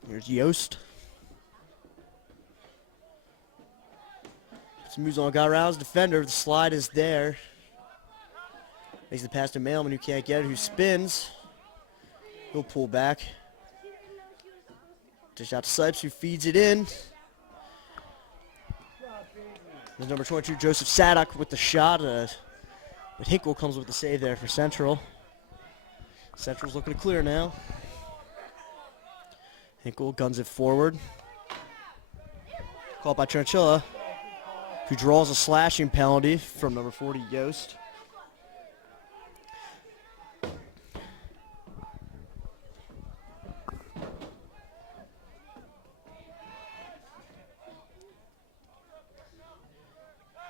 Here's Yost. Moves on, got around his defender. The slide is there. Makes the pass to Mailman, who can't get it, who spins. He'll pull back. Dish out to Sipes, who feeds it in. There's number 22, Joseph Sadok, with the shot. But Hinkle comes with the save there for Central. Central's looking to clear now. Hinkle guns it forward. Called by Tranchilla, who draws a slashing penalty from number 40, Yost.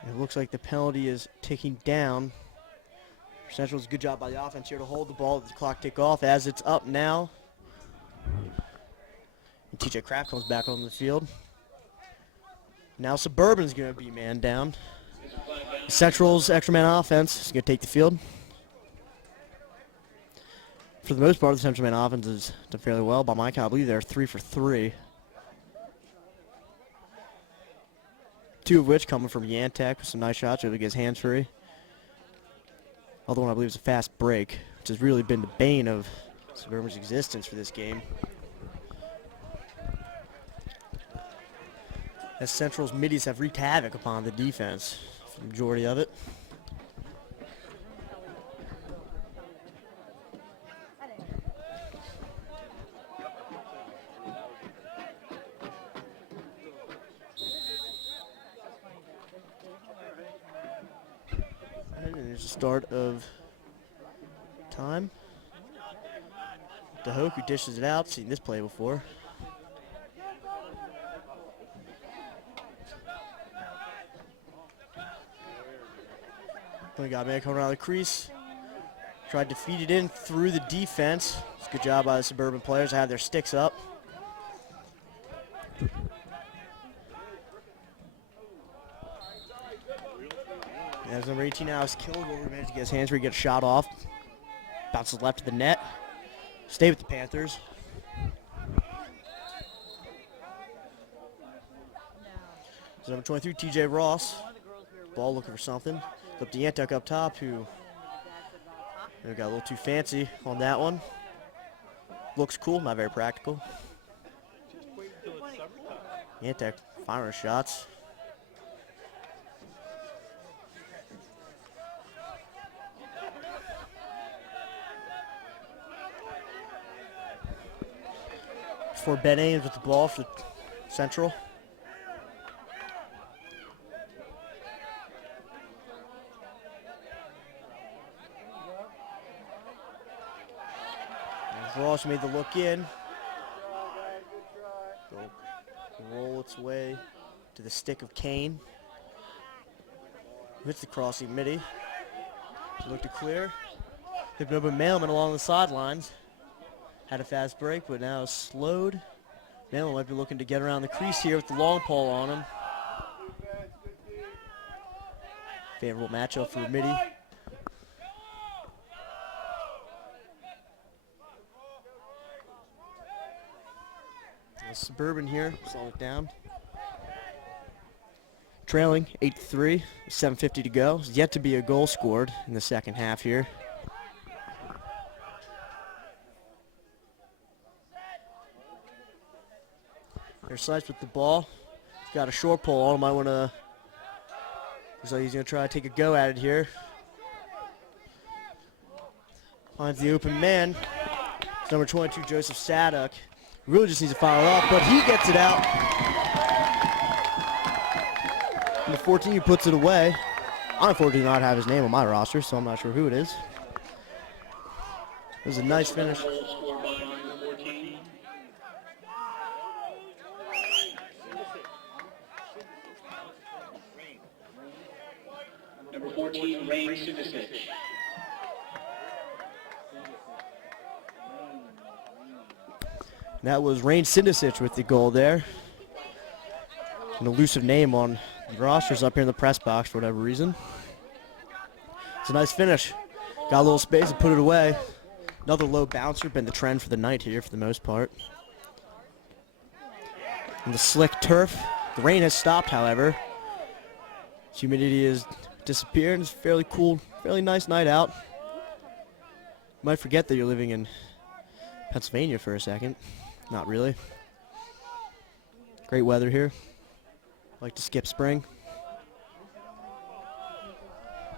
It looks like the penalty is ticking down. Central's a good job by the offense here to hold the ball, let the clock tick off as it's up now. And TJ Kraft comes back on the field. Now Suburban's going to be man down. Central's extra man offense is going to take the field. For the most part, the Central man offense has done fairly well. By my count, I believe they're 3 for 3. 2 of which coming from Yantek with some nice shots, really gets hands free. Other one I believe is a fast break, which has really been the bane of Suburban's existence for this game. As Central's middies have wreaked havoc upon the defense for the majority of it. start of time. DeHoke who dishes it out. Seen this play before. We got a man coming around the crease. Tried to feed it in through the defense. It's a good job by the Suburban players to have their sticks up. As number 18 now is Kilgore, managed to get his hands where he gets shot off. Bounces left to the net. Stay with the Panthers. So number 23, TJ Ross. Ball looking for something. Up to Yantek up top, who got a little too fancy on that one. Looks cool, not very practical. Yantek firing shots. For Ben Ames with the ball for Central. Ross made the look in. Roll its way to the stick of Kane. Hits the crossing midi. Look to clear. Hit an open Mailman along the sidelines. Had a fast break, but now slowed. Mailman might be looking to get around the crease here with the long pole on him. Favorable matchup for midi. Suburban here, slow it down. Trailing 8-3, 7:50 to go. There's yet to be a goal scored in the second half here. There's Slice with the ball. He's got a short pole on him. Might want to. Looks like he's going to try to take a go at it here. Finds the open man. It's number 22, Joseph Sadek. Really just needs to foul off, but he gets it out. Number 14 puts it away. I unfortunately do not have his name on my roster, so I'm not sure who it is. It was a nice finish. Number 14, Rain Sudicic. That was Rain Sindicic with the goal there. An elusive name on the rosters up here in the press box for whatever reason. It's a nice finish. Got a little space and put it away. Another low bouncer, been the trend for the night here for the most part. And the slick turf. The rain has stopped, however. Humidity has disappeared. It's a fairly cool, fairly nice night out. You might forget that you're living in Pennsylvania for a second. Not really. Great weather here. Like to skip spring.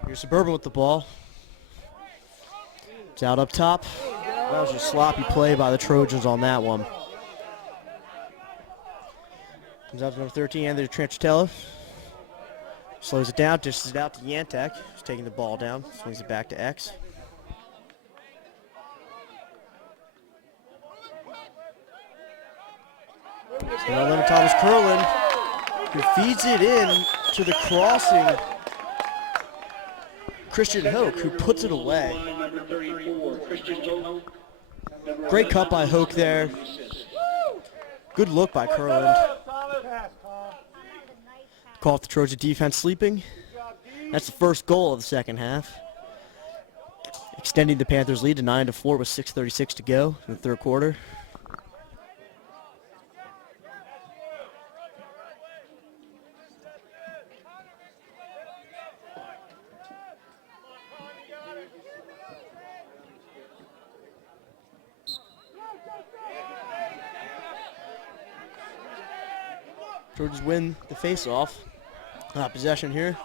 Here's Suburban with the ball. It's out up top. That was a sloppy play by the Trojans on that one. Comes out to number 13, Anthony Tranchitella. Slows it down, dishes it out to Yantek. He's taking the ball down, swings it back to X. Now Lemon Thomas Curlin, who feeds it in to the crossing Christian Hoke, who puts it away. Great cut by Hoke there. Good look by Curlin. Call off the Trojan defense sleeping. That's the first goal of the second half. Extending the Panthers' lead to 9-4 with 6:36 to go in the third quarter. Trojans win the face-off. Possession here.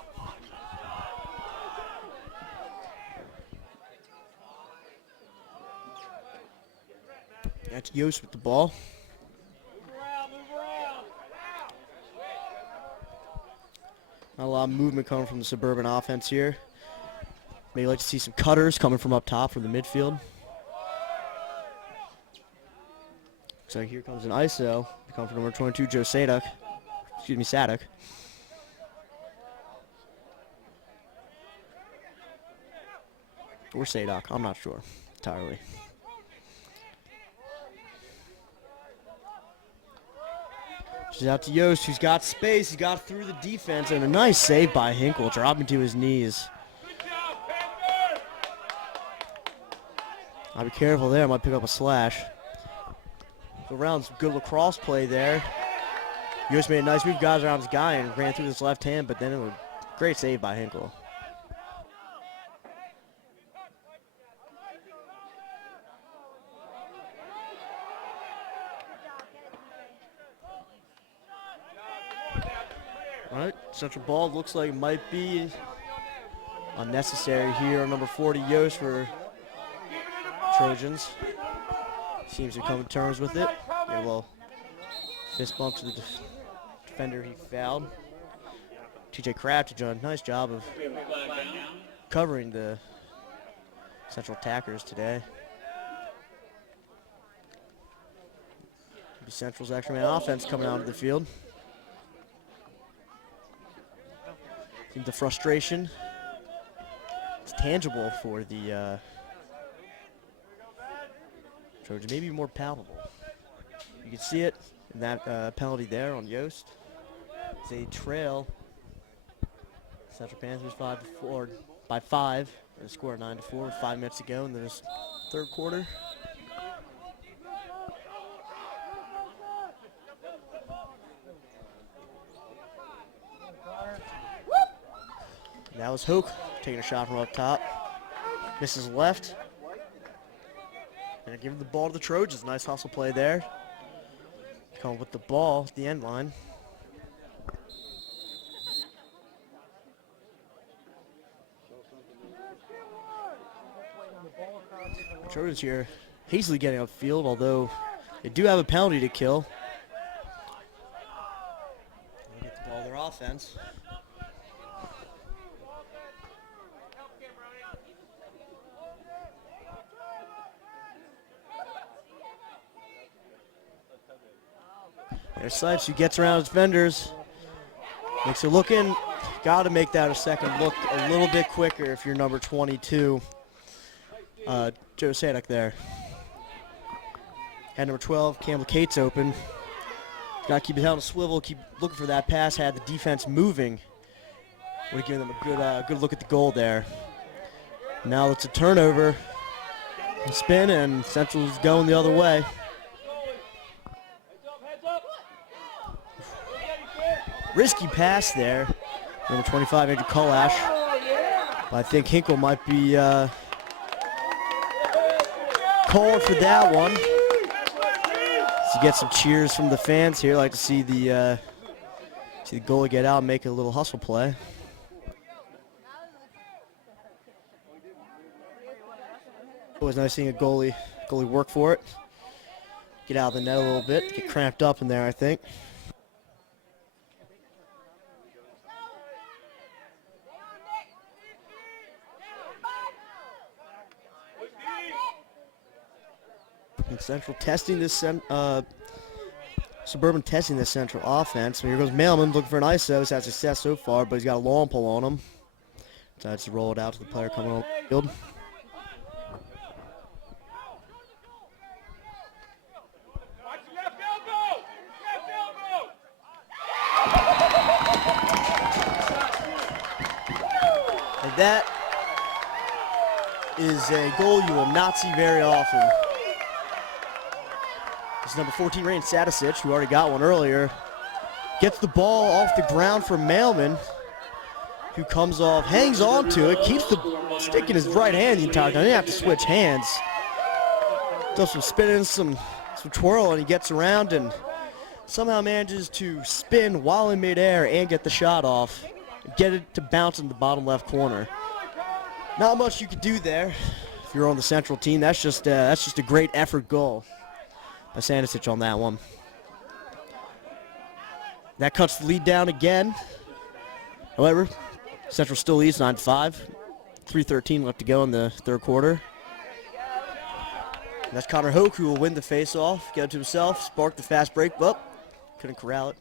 That's Yost with the ball. Not a lot of movement coming from the Suburban offense here. Maybe like to see some cutters coming from up top from the midfield. So here comes an ISO. Coming from number 22, Joe Sadek. Excuse me, Sadek. Or Sadok, I'm not sure entirely. She's out to Yost, who's got space. He got through the defense, and a nice save by Hinkle, dropping to his knees. I'll be careful there, might pick up a slash. So around some good lacrosse play there. Yost made a nice move, got around his guy, and ran through his left hand, but then it was a great save by Hinkle. All right, central ball looks like it might be unnecessary here on number 40, Yost for Trojans. Seems to come to terms with it. Get a little fist bump to the defender he fouled. TJ Kraft has done a nice job of covering the central attackers today. Maybe Central's extra man offense coming out of the field. I think the frustration is tangible for the Trojans, maybe more palpable. You can see it in that penalty there on Yost. They trail Central Panthers 5-4 by 5. They score 9-4 with 5 minutes to go in this third quarter. That was Hoke taking a shot from up top. Misses left. And giving the ball to the Trojans. Nice hustle play there. Coming with the ball at the end line. The Trojans here hastily getting upfield, although they do have a penalty to kill. They get the ball to their offense. There's Sipes, who gets around his defenders. Makes it look in. Got to make that a second look a little bit quicker if you're number 22. Joe Sadek there. Had number 12, Campbell Cates open. Got to keep his head on a swivel, keep looking for that pass. Had the defense moving. Would have given them a good look at the goal there. Now it's a turnover. And spin, and Central's going the other way. Risky pass there. Number 25, Andrew Kulash. But I think Hinkle might be calling for that one. So get some cheers from the fans here. Like to see the goalie get out and make a little hustle play. Always nice seeing a goalie work for it. Get out of the net a little bit. Get cramped up in there, I think. And Central testing this Suburban testing this Central offense. Here goes Mailman looking for an ISO. He's had success so far, but he's got a long pull on him. Decides to roll it out to the player coming on the field. And that is a goal you will not see very often. This is number 14, Rain Sadicic, who already got one earlier. Gets the ball off the ground for Mailman, who comes off, hangs on to it, keeps the stick in his right hand the entire time. He didn't have to switch hands. Does some spinning, some twirl, and he gets around and somehow manages to spin while in midair and get the shot off. Get it to bounce in the bottom left corner. Not much you could do there if you're on the Central team. That's just a great effort goal by Sadicic on that one. That cuts the lead down again. However, Central still leads 9-5. 3:13 left to go in the third quarter. And that's Connor Hoke who will win the face-off, get it to himself, spark the fast break, but couldn't corral it.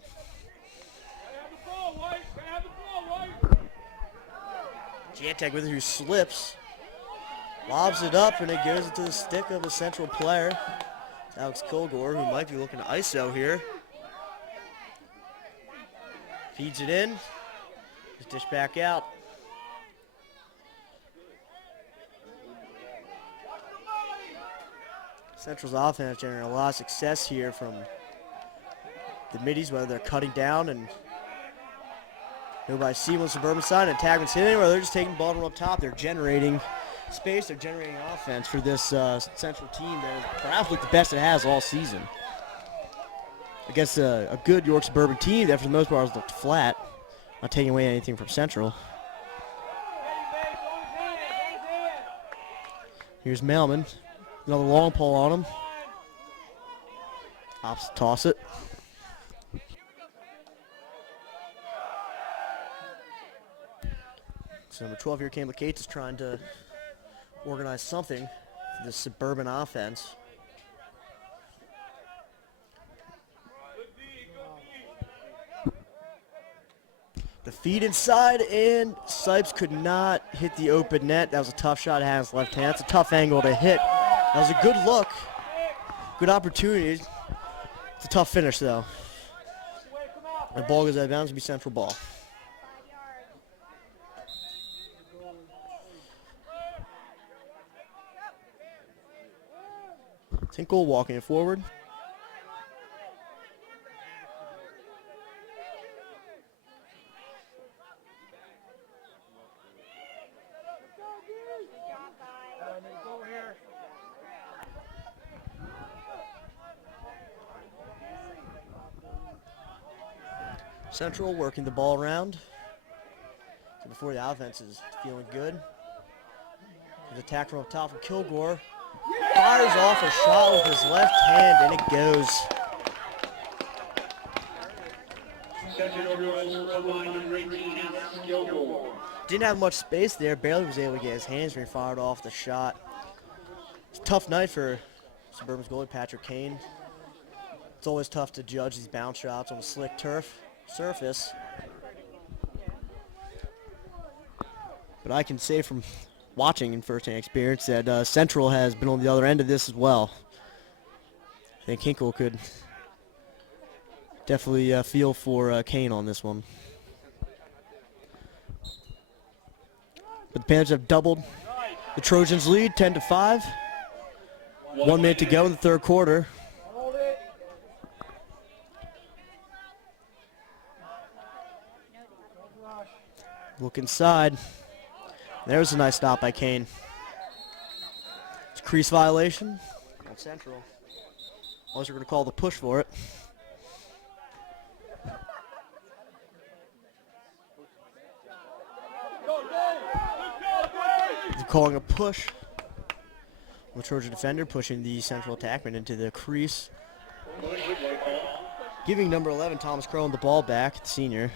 Jantek with it, who slips, lobs it up, and it goes into the stick of a Central player. Alex Kilgore, who might be looking to ISO here. Feeds it in, just dish back out. Central's offense generating a lot of success here from the middies, whether they're cutting down and nobody's seeing on the Suburban side, and Tagman's hitting, or they're just taking the ball from up top. They're generating space, they're generating offense for this Central team that perhaps looked the best it has all season. Against a good York Suburban team that for the most part has looked flat, not taking away anything from Central. Here's Mailman. Another long pull on him. Ops toss it. So number 12 here, Cam Cates, is trying to organize something for the Suburban offense. The feed inside, and Sipes could not hit the open net. That was a tough shot, had his left hand. It's a tough angle to hit. That was a good look, good opportunity. It's a tough finish, though. The ball goes out of bounds, to be Central ball. Tinkle walking it forward. Central working the ball around. So before the offense is feeling good. There's attack from up top from Kilgore. Fires off a shot with his left hand, and it goes. Didn't have much space there. Barely was able to get his hands when he fired off the shot. It's a tough night for Suburban's goalie, Patrick Kane. It's always tough to judge these bounce shots on a slick turf surface. But I can say from watching in first-hand experience that Central has been on the other end of this as well. I think Hinkle could definitely feel for Kane on this one. But the Panthers have doubled the Trojans' lead, 10-5. 1 minute to go in the third quarter. Look inside. There's a nice stop by Kane. It's a crease violation on Central. Unless you're going to call the push for it. They're calling a push. The Trojan defender pushing the Central attackman into the crease. Giving number 11, Thomas Crone, the ball back, the senior.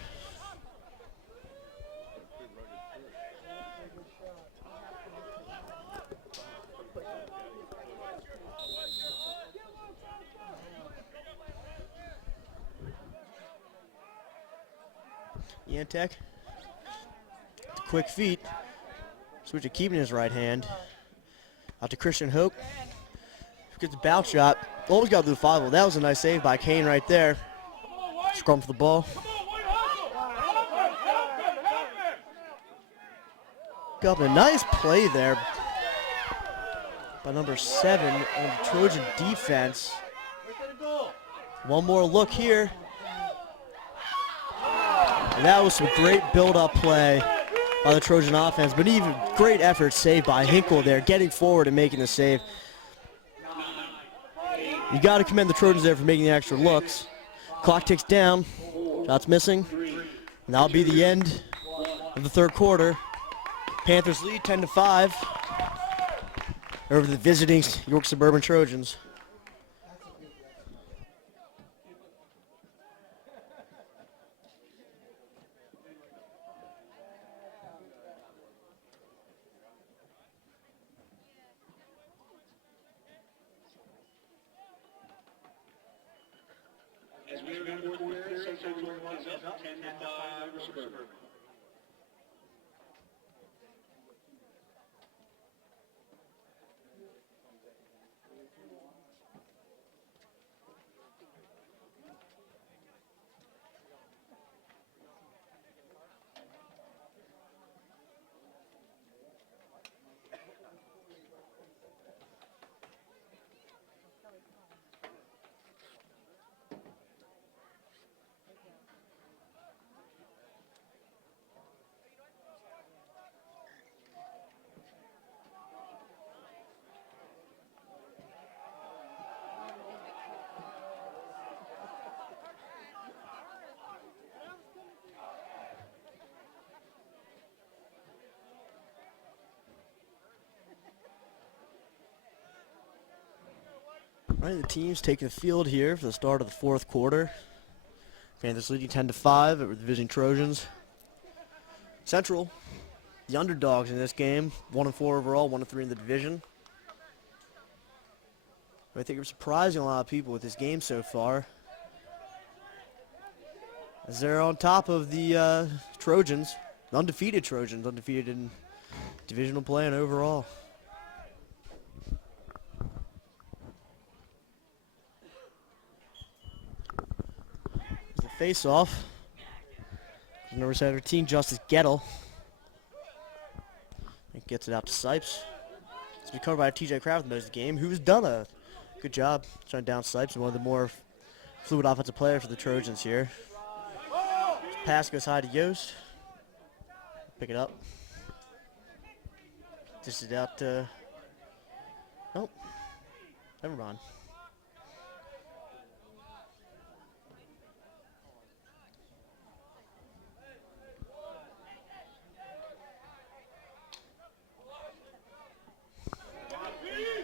Yantek, quick feet, switch to keeping his right hand. Out to Christian Hoke. Gets the bounce shot. Almost got through the 5-0. That was a nice save by Kane right there. Scrum for the ball. Got a nice play there by number 7 on the Trojan defense. One more look here. And that was some great build-up play by the Trojan offense, but even great effort saved by Hinkle there, getting forward and making the save. You got to commend the Trojans there for making the extra looks. Clock ticks down. Shots missing. And that'll be the end of the third quarter. Panthers lead 10-5 over the visiting York Suburban Trojans. Central runs up 10-5 over Suburban. All right, the teams taking the field here for the start of the fourth quarter. Panthers leading 10-5 over the Division Trojans. Central, the underdogs in this game, 1-4 overall, 1-3 in the division. I think we're surprising a lot of people with this game so far, as they're on top of the Trojans, undefeated Trojans, undefeated in divisional play and overall. There's a face-off. Number 17, Justice Gettle. It gets it out to Sipes. It's been covered by TJ Kraft most of the game, who's done a good job trying down Sipes, one of the more fluid offensive players for the Trojans here. Pass goes high to Yost. Pick it up. This is out to... Oh, never mind.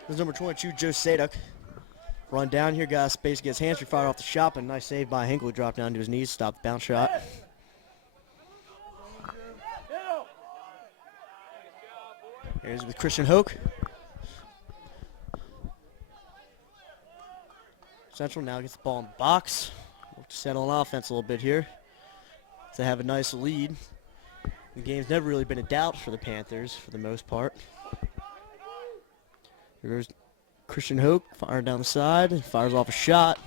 There's number 22, Joe Sadek. Run down here, got space, gets hands, fired off the shot, and nice save by Hinkle, dropped down to his knees, stopped the bounce shot. Here's with Christian Hoke. Central now gets the ball in the box. We'll settle on offense a little bit here to have a nice lead. The game's never really been a doubt for the Panthers for the most part. Here's Christian Hoke firing down the side, fires off a shot.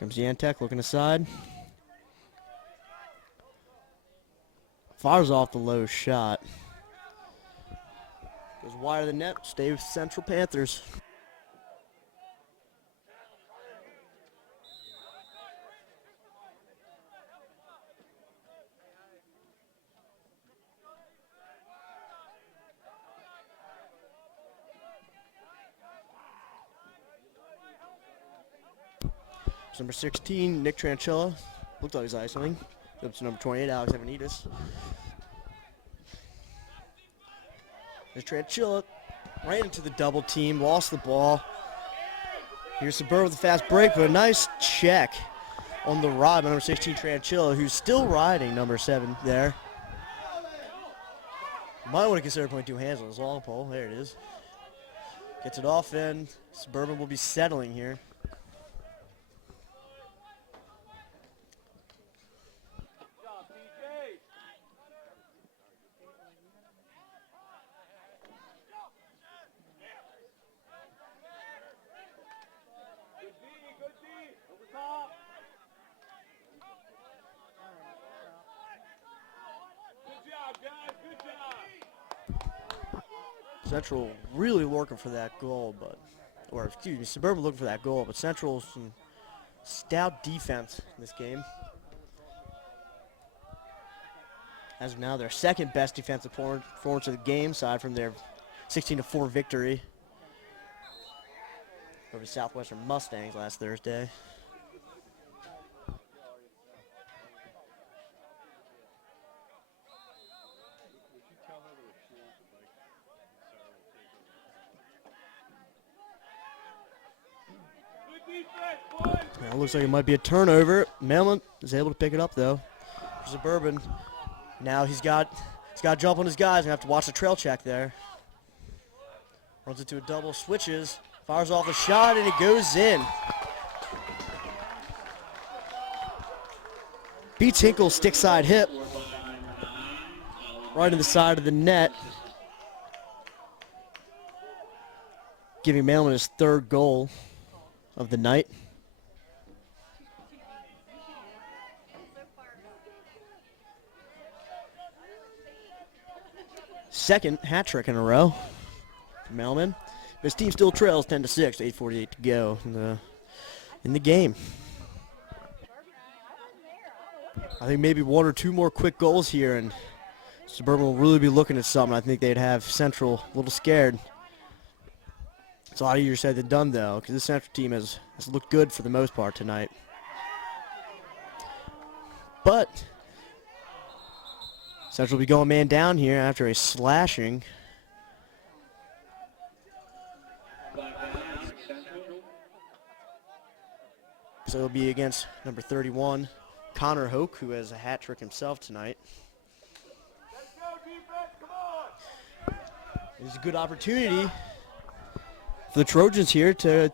Comes Yantek looking aside. Fires off the low shot. Goes wide of the net, stay with Central Panthers. Number 16, Nick Tranchilla. Looked like he was isolating. Up to number 28, Alex Evanitas. There's Tranchilla. Ran into the double team, lost the ball. Here's Suburban with a fast break, but a nice check on the ride by number 16, Tranchilla, who's still riding number 7 there. Might want to consider putting 2 hands on his long pole. There it is. Gets it off, and Suburban will be settling here. Central really looking for that goal, Suburban looking for that goal, but Central some stout defense in this game. As of now, their second best defensive performance of the game, aside from their 16-4 victory over the Southwestern Mustangs last Thursday. Now it looks like it might be a turnover. Mailman is able to pick it up though. Suburban. Now he's got to jump on his guys and have to watch the trail check there. Runs into a double, switches, fires off a shot, and it goes in. Beats Hinkle's stick side hip. Right in the side of the net. Giving Mailman his third goal of the night. Second hat trick in a row for Mailman. His team still trails 10-6, 8:48 to go in the game. I think maybe one or two more quick goals here, and Suburban will really be looking at something. I think they'd have Central a little scared. It's a lot easier said than done, though, because this Central team has looked good for the most part tonight. But Central will be going man down here after a slashing. So it'll be against number 31, Connor Hoke, who has a hat trick himself tonight. It's a good opportunity for the Trojans here to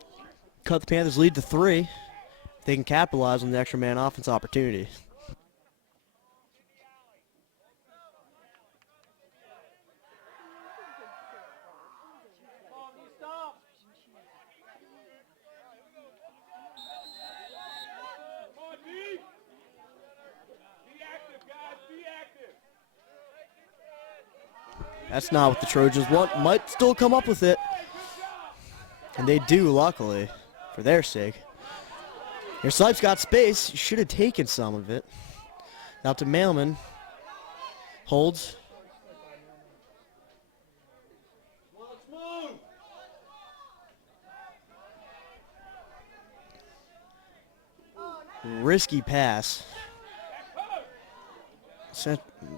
cut the Panthers' lead to 3. If they can capitalize on the extra man offense opportunity. That's not what the Trojans want. Might still come up with it. And they do, luckily, for their sake. Your Sipes got space. Should have taken some of it. Out to Mailman. Holds. Risky pass.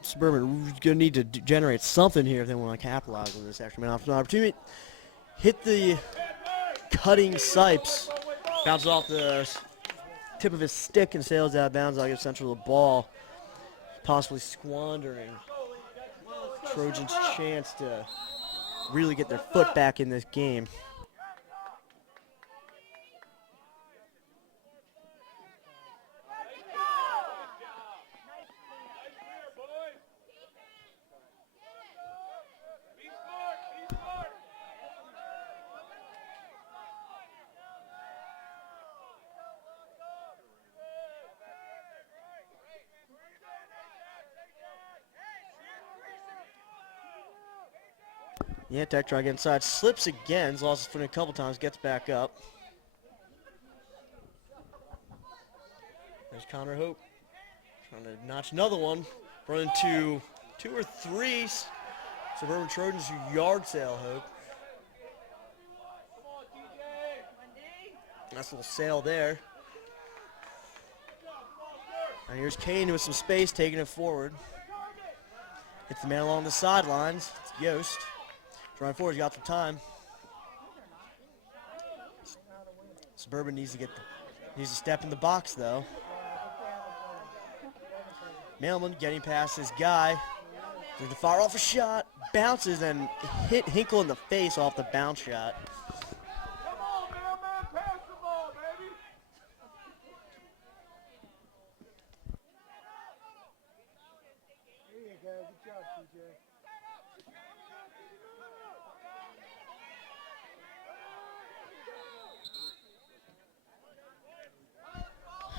Suburban going to need to generate something here if they want to capitalize on this extra man opportunity. Hit the cutting Sipes. Bounces off the tip of his stick and sails out of bounds. I'll give Central the ball. Possibly squandering Trojans' chance to really get their foot back in this game. Yeah, Tech trying to get inside. Slips again. He's lost his footing a couple times. Gets back up. There's Connor Hope. Trying to notch another one. Run into 2 or 3 Suburban Trojans who yard sale Hope. Nice little sail there. And here's Kane with some space, taking it forward. Hits the man along the sidelines. It's Yost. Trying forward, he's got some time. Suburban needs to step in the box though. Mailman getting past his guy. There's to fire off a shot, bounces and hit Hinkle in the face off the bounce shot. Come on, Mailman, pass the ball, baby. There you go, good job, TJ.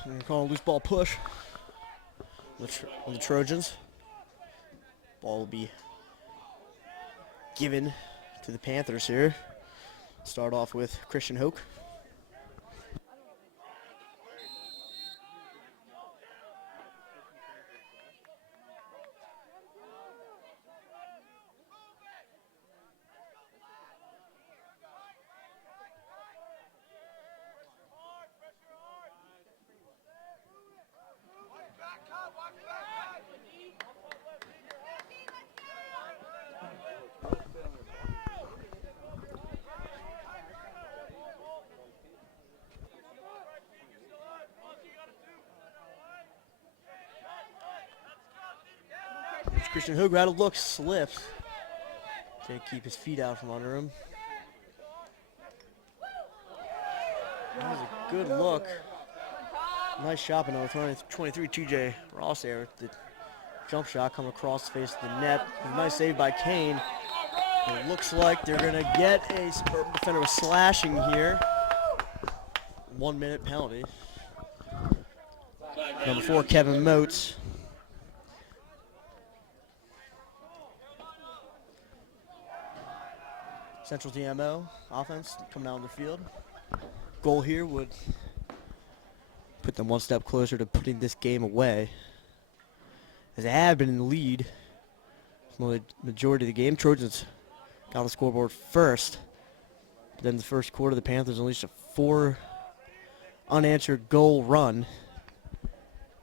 We're calling a loose ball push on the Trojans. Ball will be given to the Panthers here. Start off with Christian Hoke. Christian Hook, out of look, slips. Can't keep his feet out from under him. That was a good look. Nice shot, but number 23, TJ Ross there. The jump shot coming across the face of the net. A nice save by Kane. It looks like they're going to get a Suburban defender with slashing here. 1 minute penalty. Number 4, Kevin Motes. Central DMO offense coming out on the field. Goal here would put them one step closer to putting this game away, as they have been in the lead for the majority of the game. Trojans got on the scoreboard first. But then the first quarter, the Panthers unleashed a 4 unanswered goal run.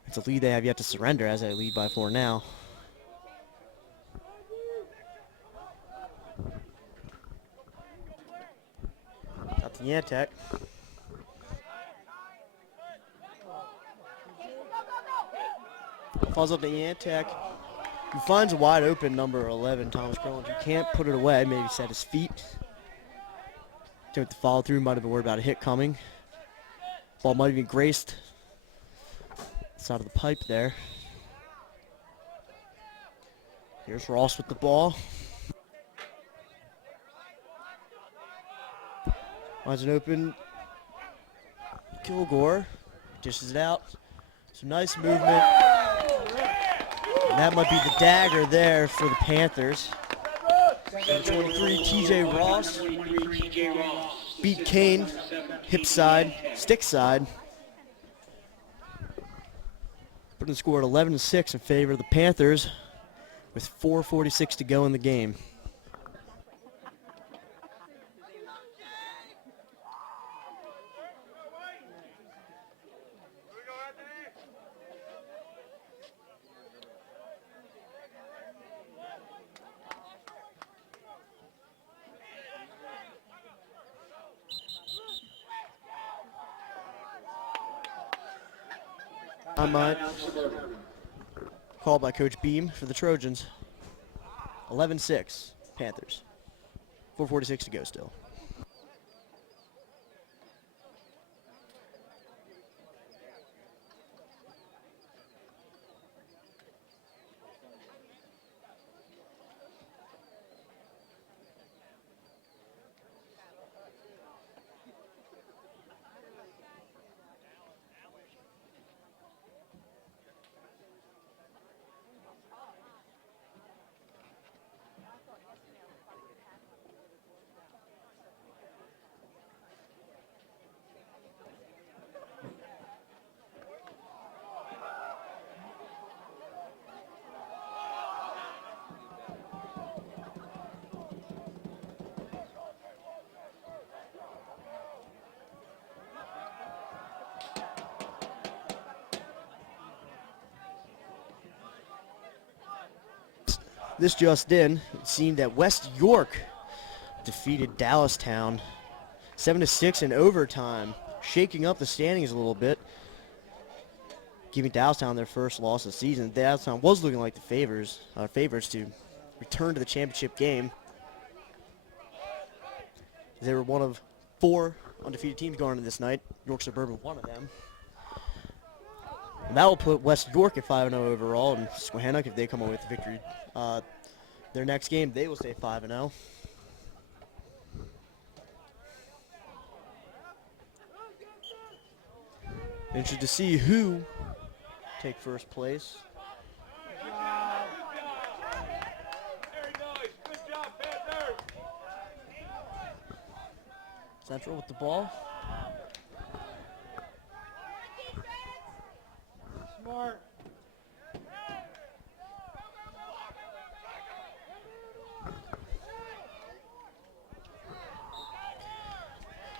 It's a lead they have yet to surrender, as they lead by 4 now. Got the Yantek. Falls up to Yantek, who finds a wide open number 11, Thomas Cronin. He can't put it away, maybe set his feet. Attempt to follow through, might have been worried about a hit coming. Ball might have even graced the side of the pipe there. Here's Ross with the ball. Finds an open Kilgore, dishes it out. Some nice movement. And that might be the dagger there for the Panthers. Number 23, TJ Ross. Beat Kane, hip side, stick side. Putting the score at 11-6 in favor of the Panthers with 4:46 to go in the game. Timeout called by Coach Beam for the Trojans. 11-6, Panthers. 4:46 to go still. This just in, it seemed that West York defeated Dallastown 7-6 in overtime, shaking up the standings a little bit, giving Dallastown their first loss of the season. Dallastown was looking like the favorites to return to the championship game. They were one of 4 undefeated teams going into this night. York Suburban, one of them. And that will put West York at 5-0 overall, and Squahannock, if they come away with the victory, their next game, they will stay 5-0. Interested to see who take first place. Very nice. Good job, Panther. Central with the ball. Smart.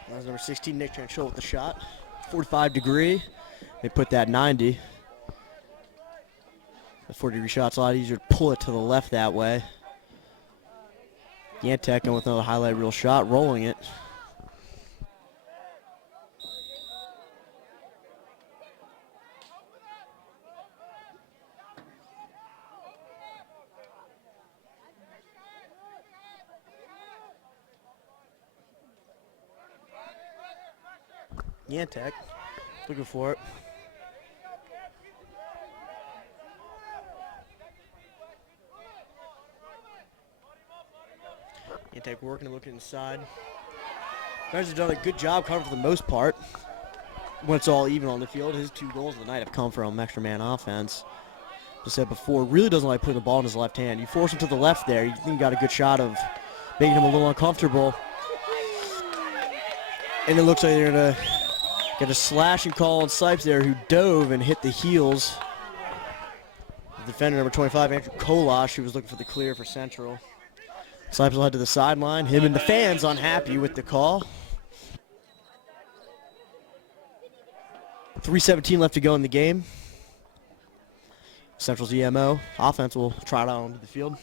That was number 16, Nick Tranchil with the shot. 45 degree. They put that 90. The 40-degree shot's a lot easier to pull it to the left that way. Yantek going with another highlight reel shot, rolling it. Yantek looking for it. Yantek working and looking inside. Guys have done a good job covering for the most part. When it's all even on the field, his 2 goals of the night have come from extra man offense. As I said before, really doesn't like putting the ball in his left hand. You force him to the left there, you think you got a good shot of making him a little uncomfortable. And it looks like they're going to get a slashing call on Sipes there, who dove and hit the heels. The defender, number 25, Andrew Kolash, who was looking for the clear for Central. Sipes will head to the sideline. Him and the fans unhappy with the call. 3:17 left to go in the game. Central's EMO offense will trot out onto the field.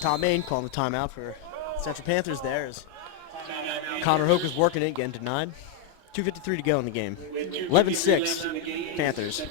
Tom Main calling the timeout for Central Panthers there as Connor Hoke is working it, getting denied. 2:53 to go in the game. 11-6 Panthers.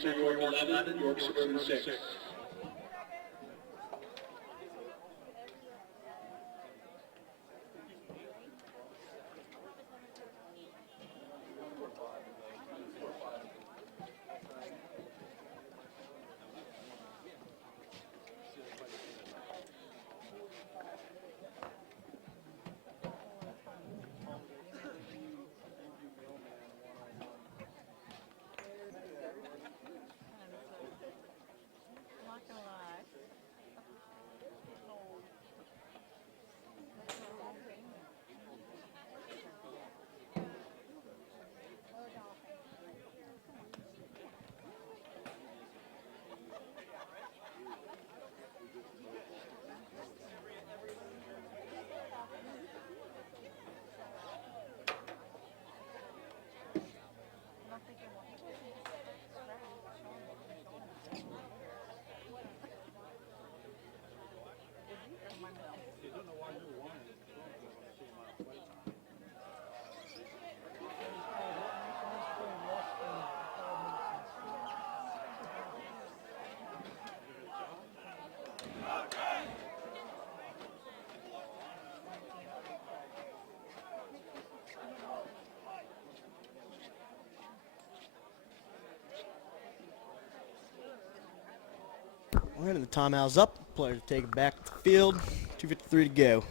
All right, and the timeout's up. Players take it back to the field. 2:53 to go.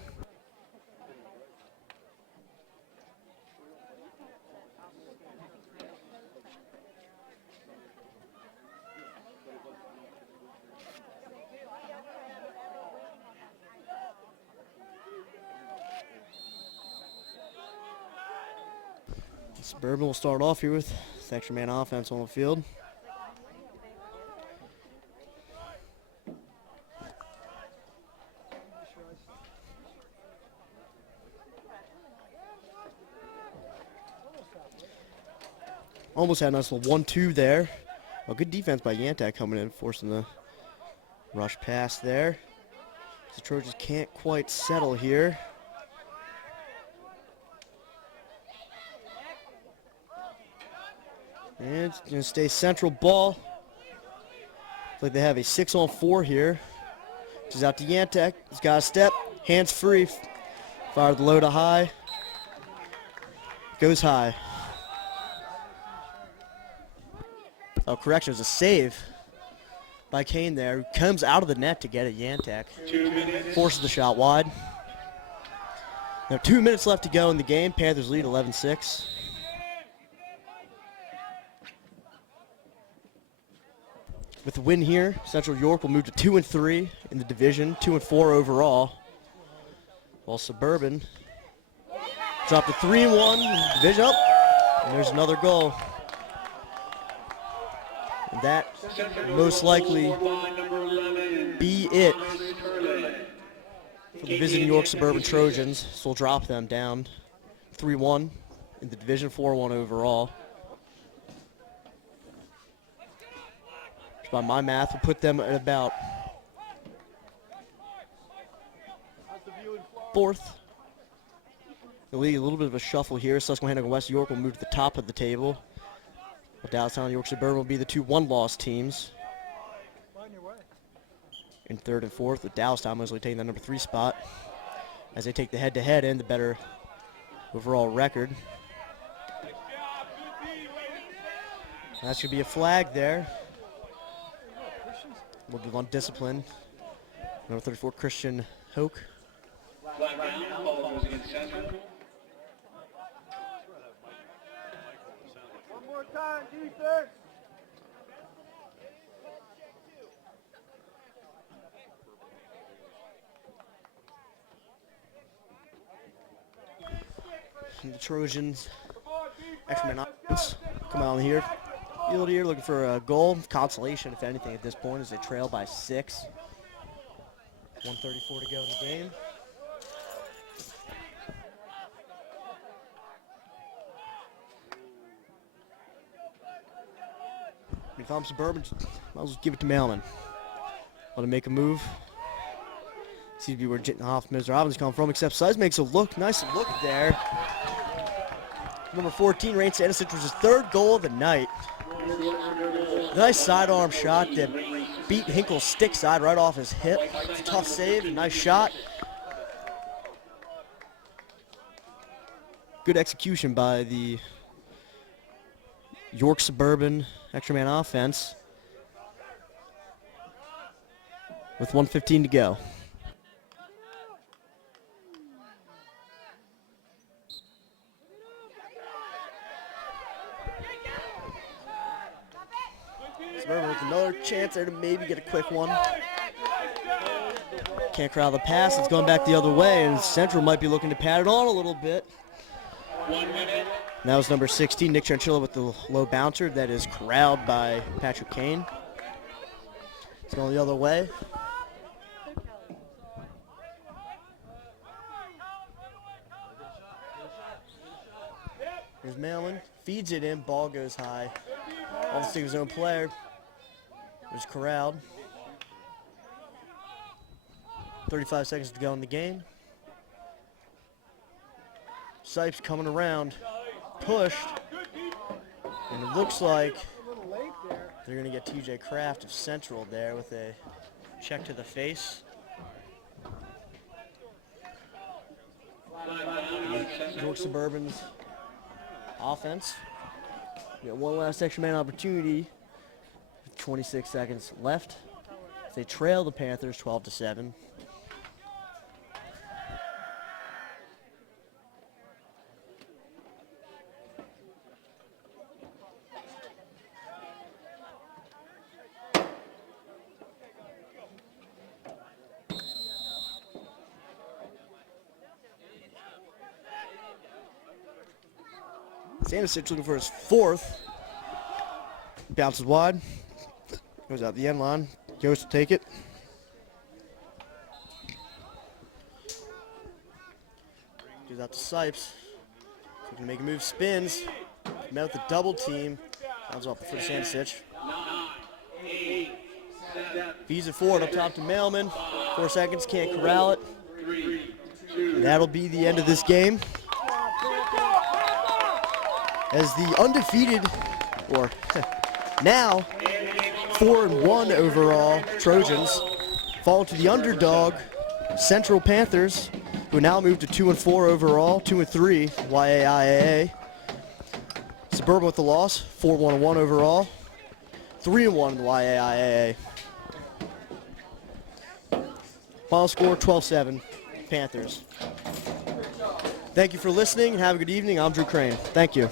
Suburban will start off here with extra man offense on the field. Almost had a nice little 1-2 there. Well, good defense by Yantek coming in, forcing the rush pass there. The Trojans can't quite settle here. And it's going to stay Central ball. Looks like they have a 6-on-4 here. Which is out to Yantek. He's got a step. Hands free. Fire the low to high. Goes high. Oh, correction. It was a save by Kane there. Comes out of the net to get it. Yantek forces the shot wide. Now 2 minutes left to go in the game. Panthers lead 11-6. With the win here, Central York will move to 2-3 in the division, 2-4 overall. While Suburban dropped to 3-1 in the division. Oh, And there's another goal. And that most likely be it for the visiting York Suburban Trojans. So we'll drop them down 3-1 in the division, 4-1 overall. By my math, we'll put them at about 4th. The league, a little bit of a shuffle here. Susquehanna and West York will move to the top of the table. Well, Downtown and York Suburban will be the two one-loss teams. In 3rd and 4th, with Downtown mostly taking the number 3 spot as they take the head-to-head and the better overall record. That should be a flag there. We'll move on discipline. Number 34, Christian Hoke. Flag down, ball goes against Central. One more time, defense. And the Trojans, extra man offense, come out here. Field here looking for a goal, consolation if anything at this point as they trail by 6. 1:34 to go in the game. If I'm Suburban, might as well give it to Mailman. Want to make a move. Seems to be where Mr. Robbins come from, except Size makes a look, nice look there. Number 14, Rain Stanisic, was his 3rd goal of the night. Nice sidearm shot that beat Hinkle's stick side right off his hip. It's a tough save, nice shot. Good execution by the York Suburban extra man offense with 1:15 to go. Suburban with another chance there to maybe get a quick one. Can't corral the pass. It's going back the other way, and Central might be looking to pad it on a little bit. 1 minute. And that was number 16, Nick Tranchilla, with the low bouncer that is corralled by Patrick Kane. It's going the other way. Here's Malin, feeds it in, ball goes high. Off the stick of his own player. There's corralled. 35 seconds to go in the game. Sipes coming around, pushed, and it looks like they're going to get TJ Kraft of Central there with a check to the face. York Suburban's offense. We got one last extra man opportunity with 26 seconds left. They trail the Panthers 12-7. Stanisic looking for his 4th. Bounces wide. Goes out the end line. Goes to take it. Goes out to Sipes. He can make a move, spins. Met with the double team. Bounces off for Stanisic. Feeds it forward up top to Mailman. 4 seconds, can't corral it. And that'll be the end of this game. As the undefeated, or now 4-1 overall Trojans fall to the underdog Central Panthers, who now move to 2-4 overall, 2-3 YAIAA. Suburban with the loss, 4-1 overall, 3-1 in the YAIAA. Final score 12-7 Panthers. Thank you for listening and have a good evening. I'm Drew Crane. Thank you.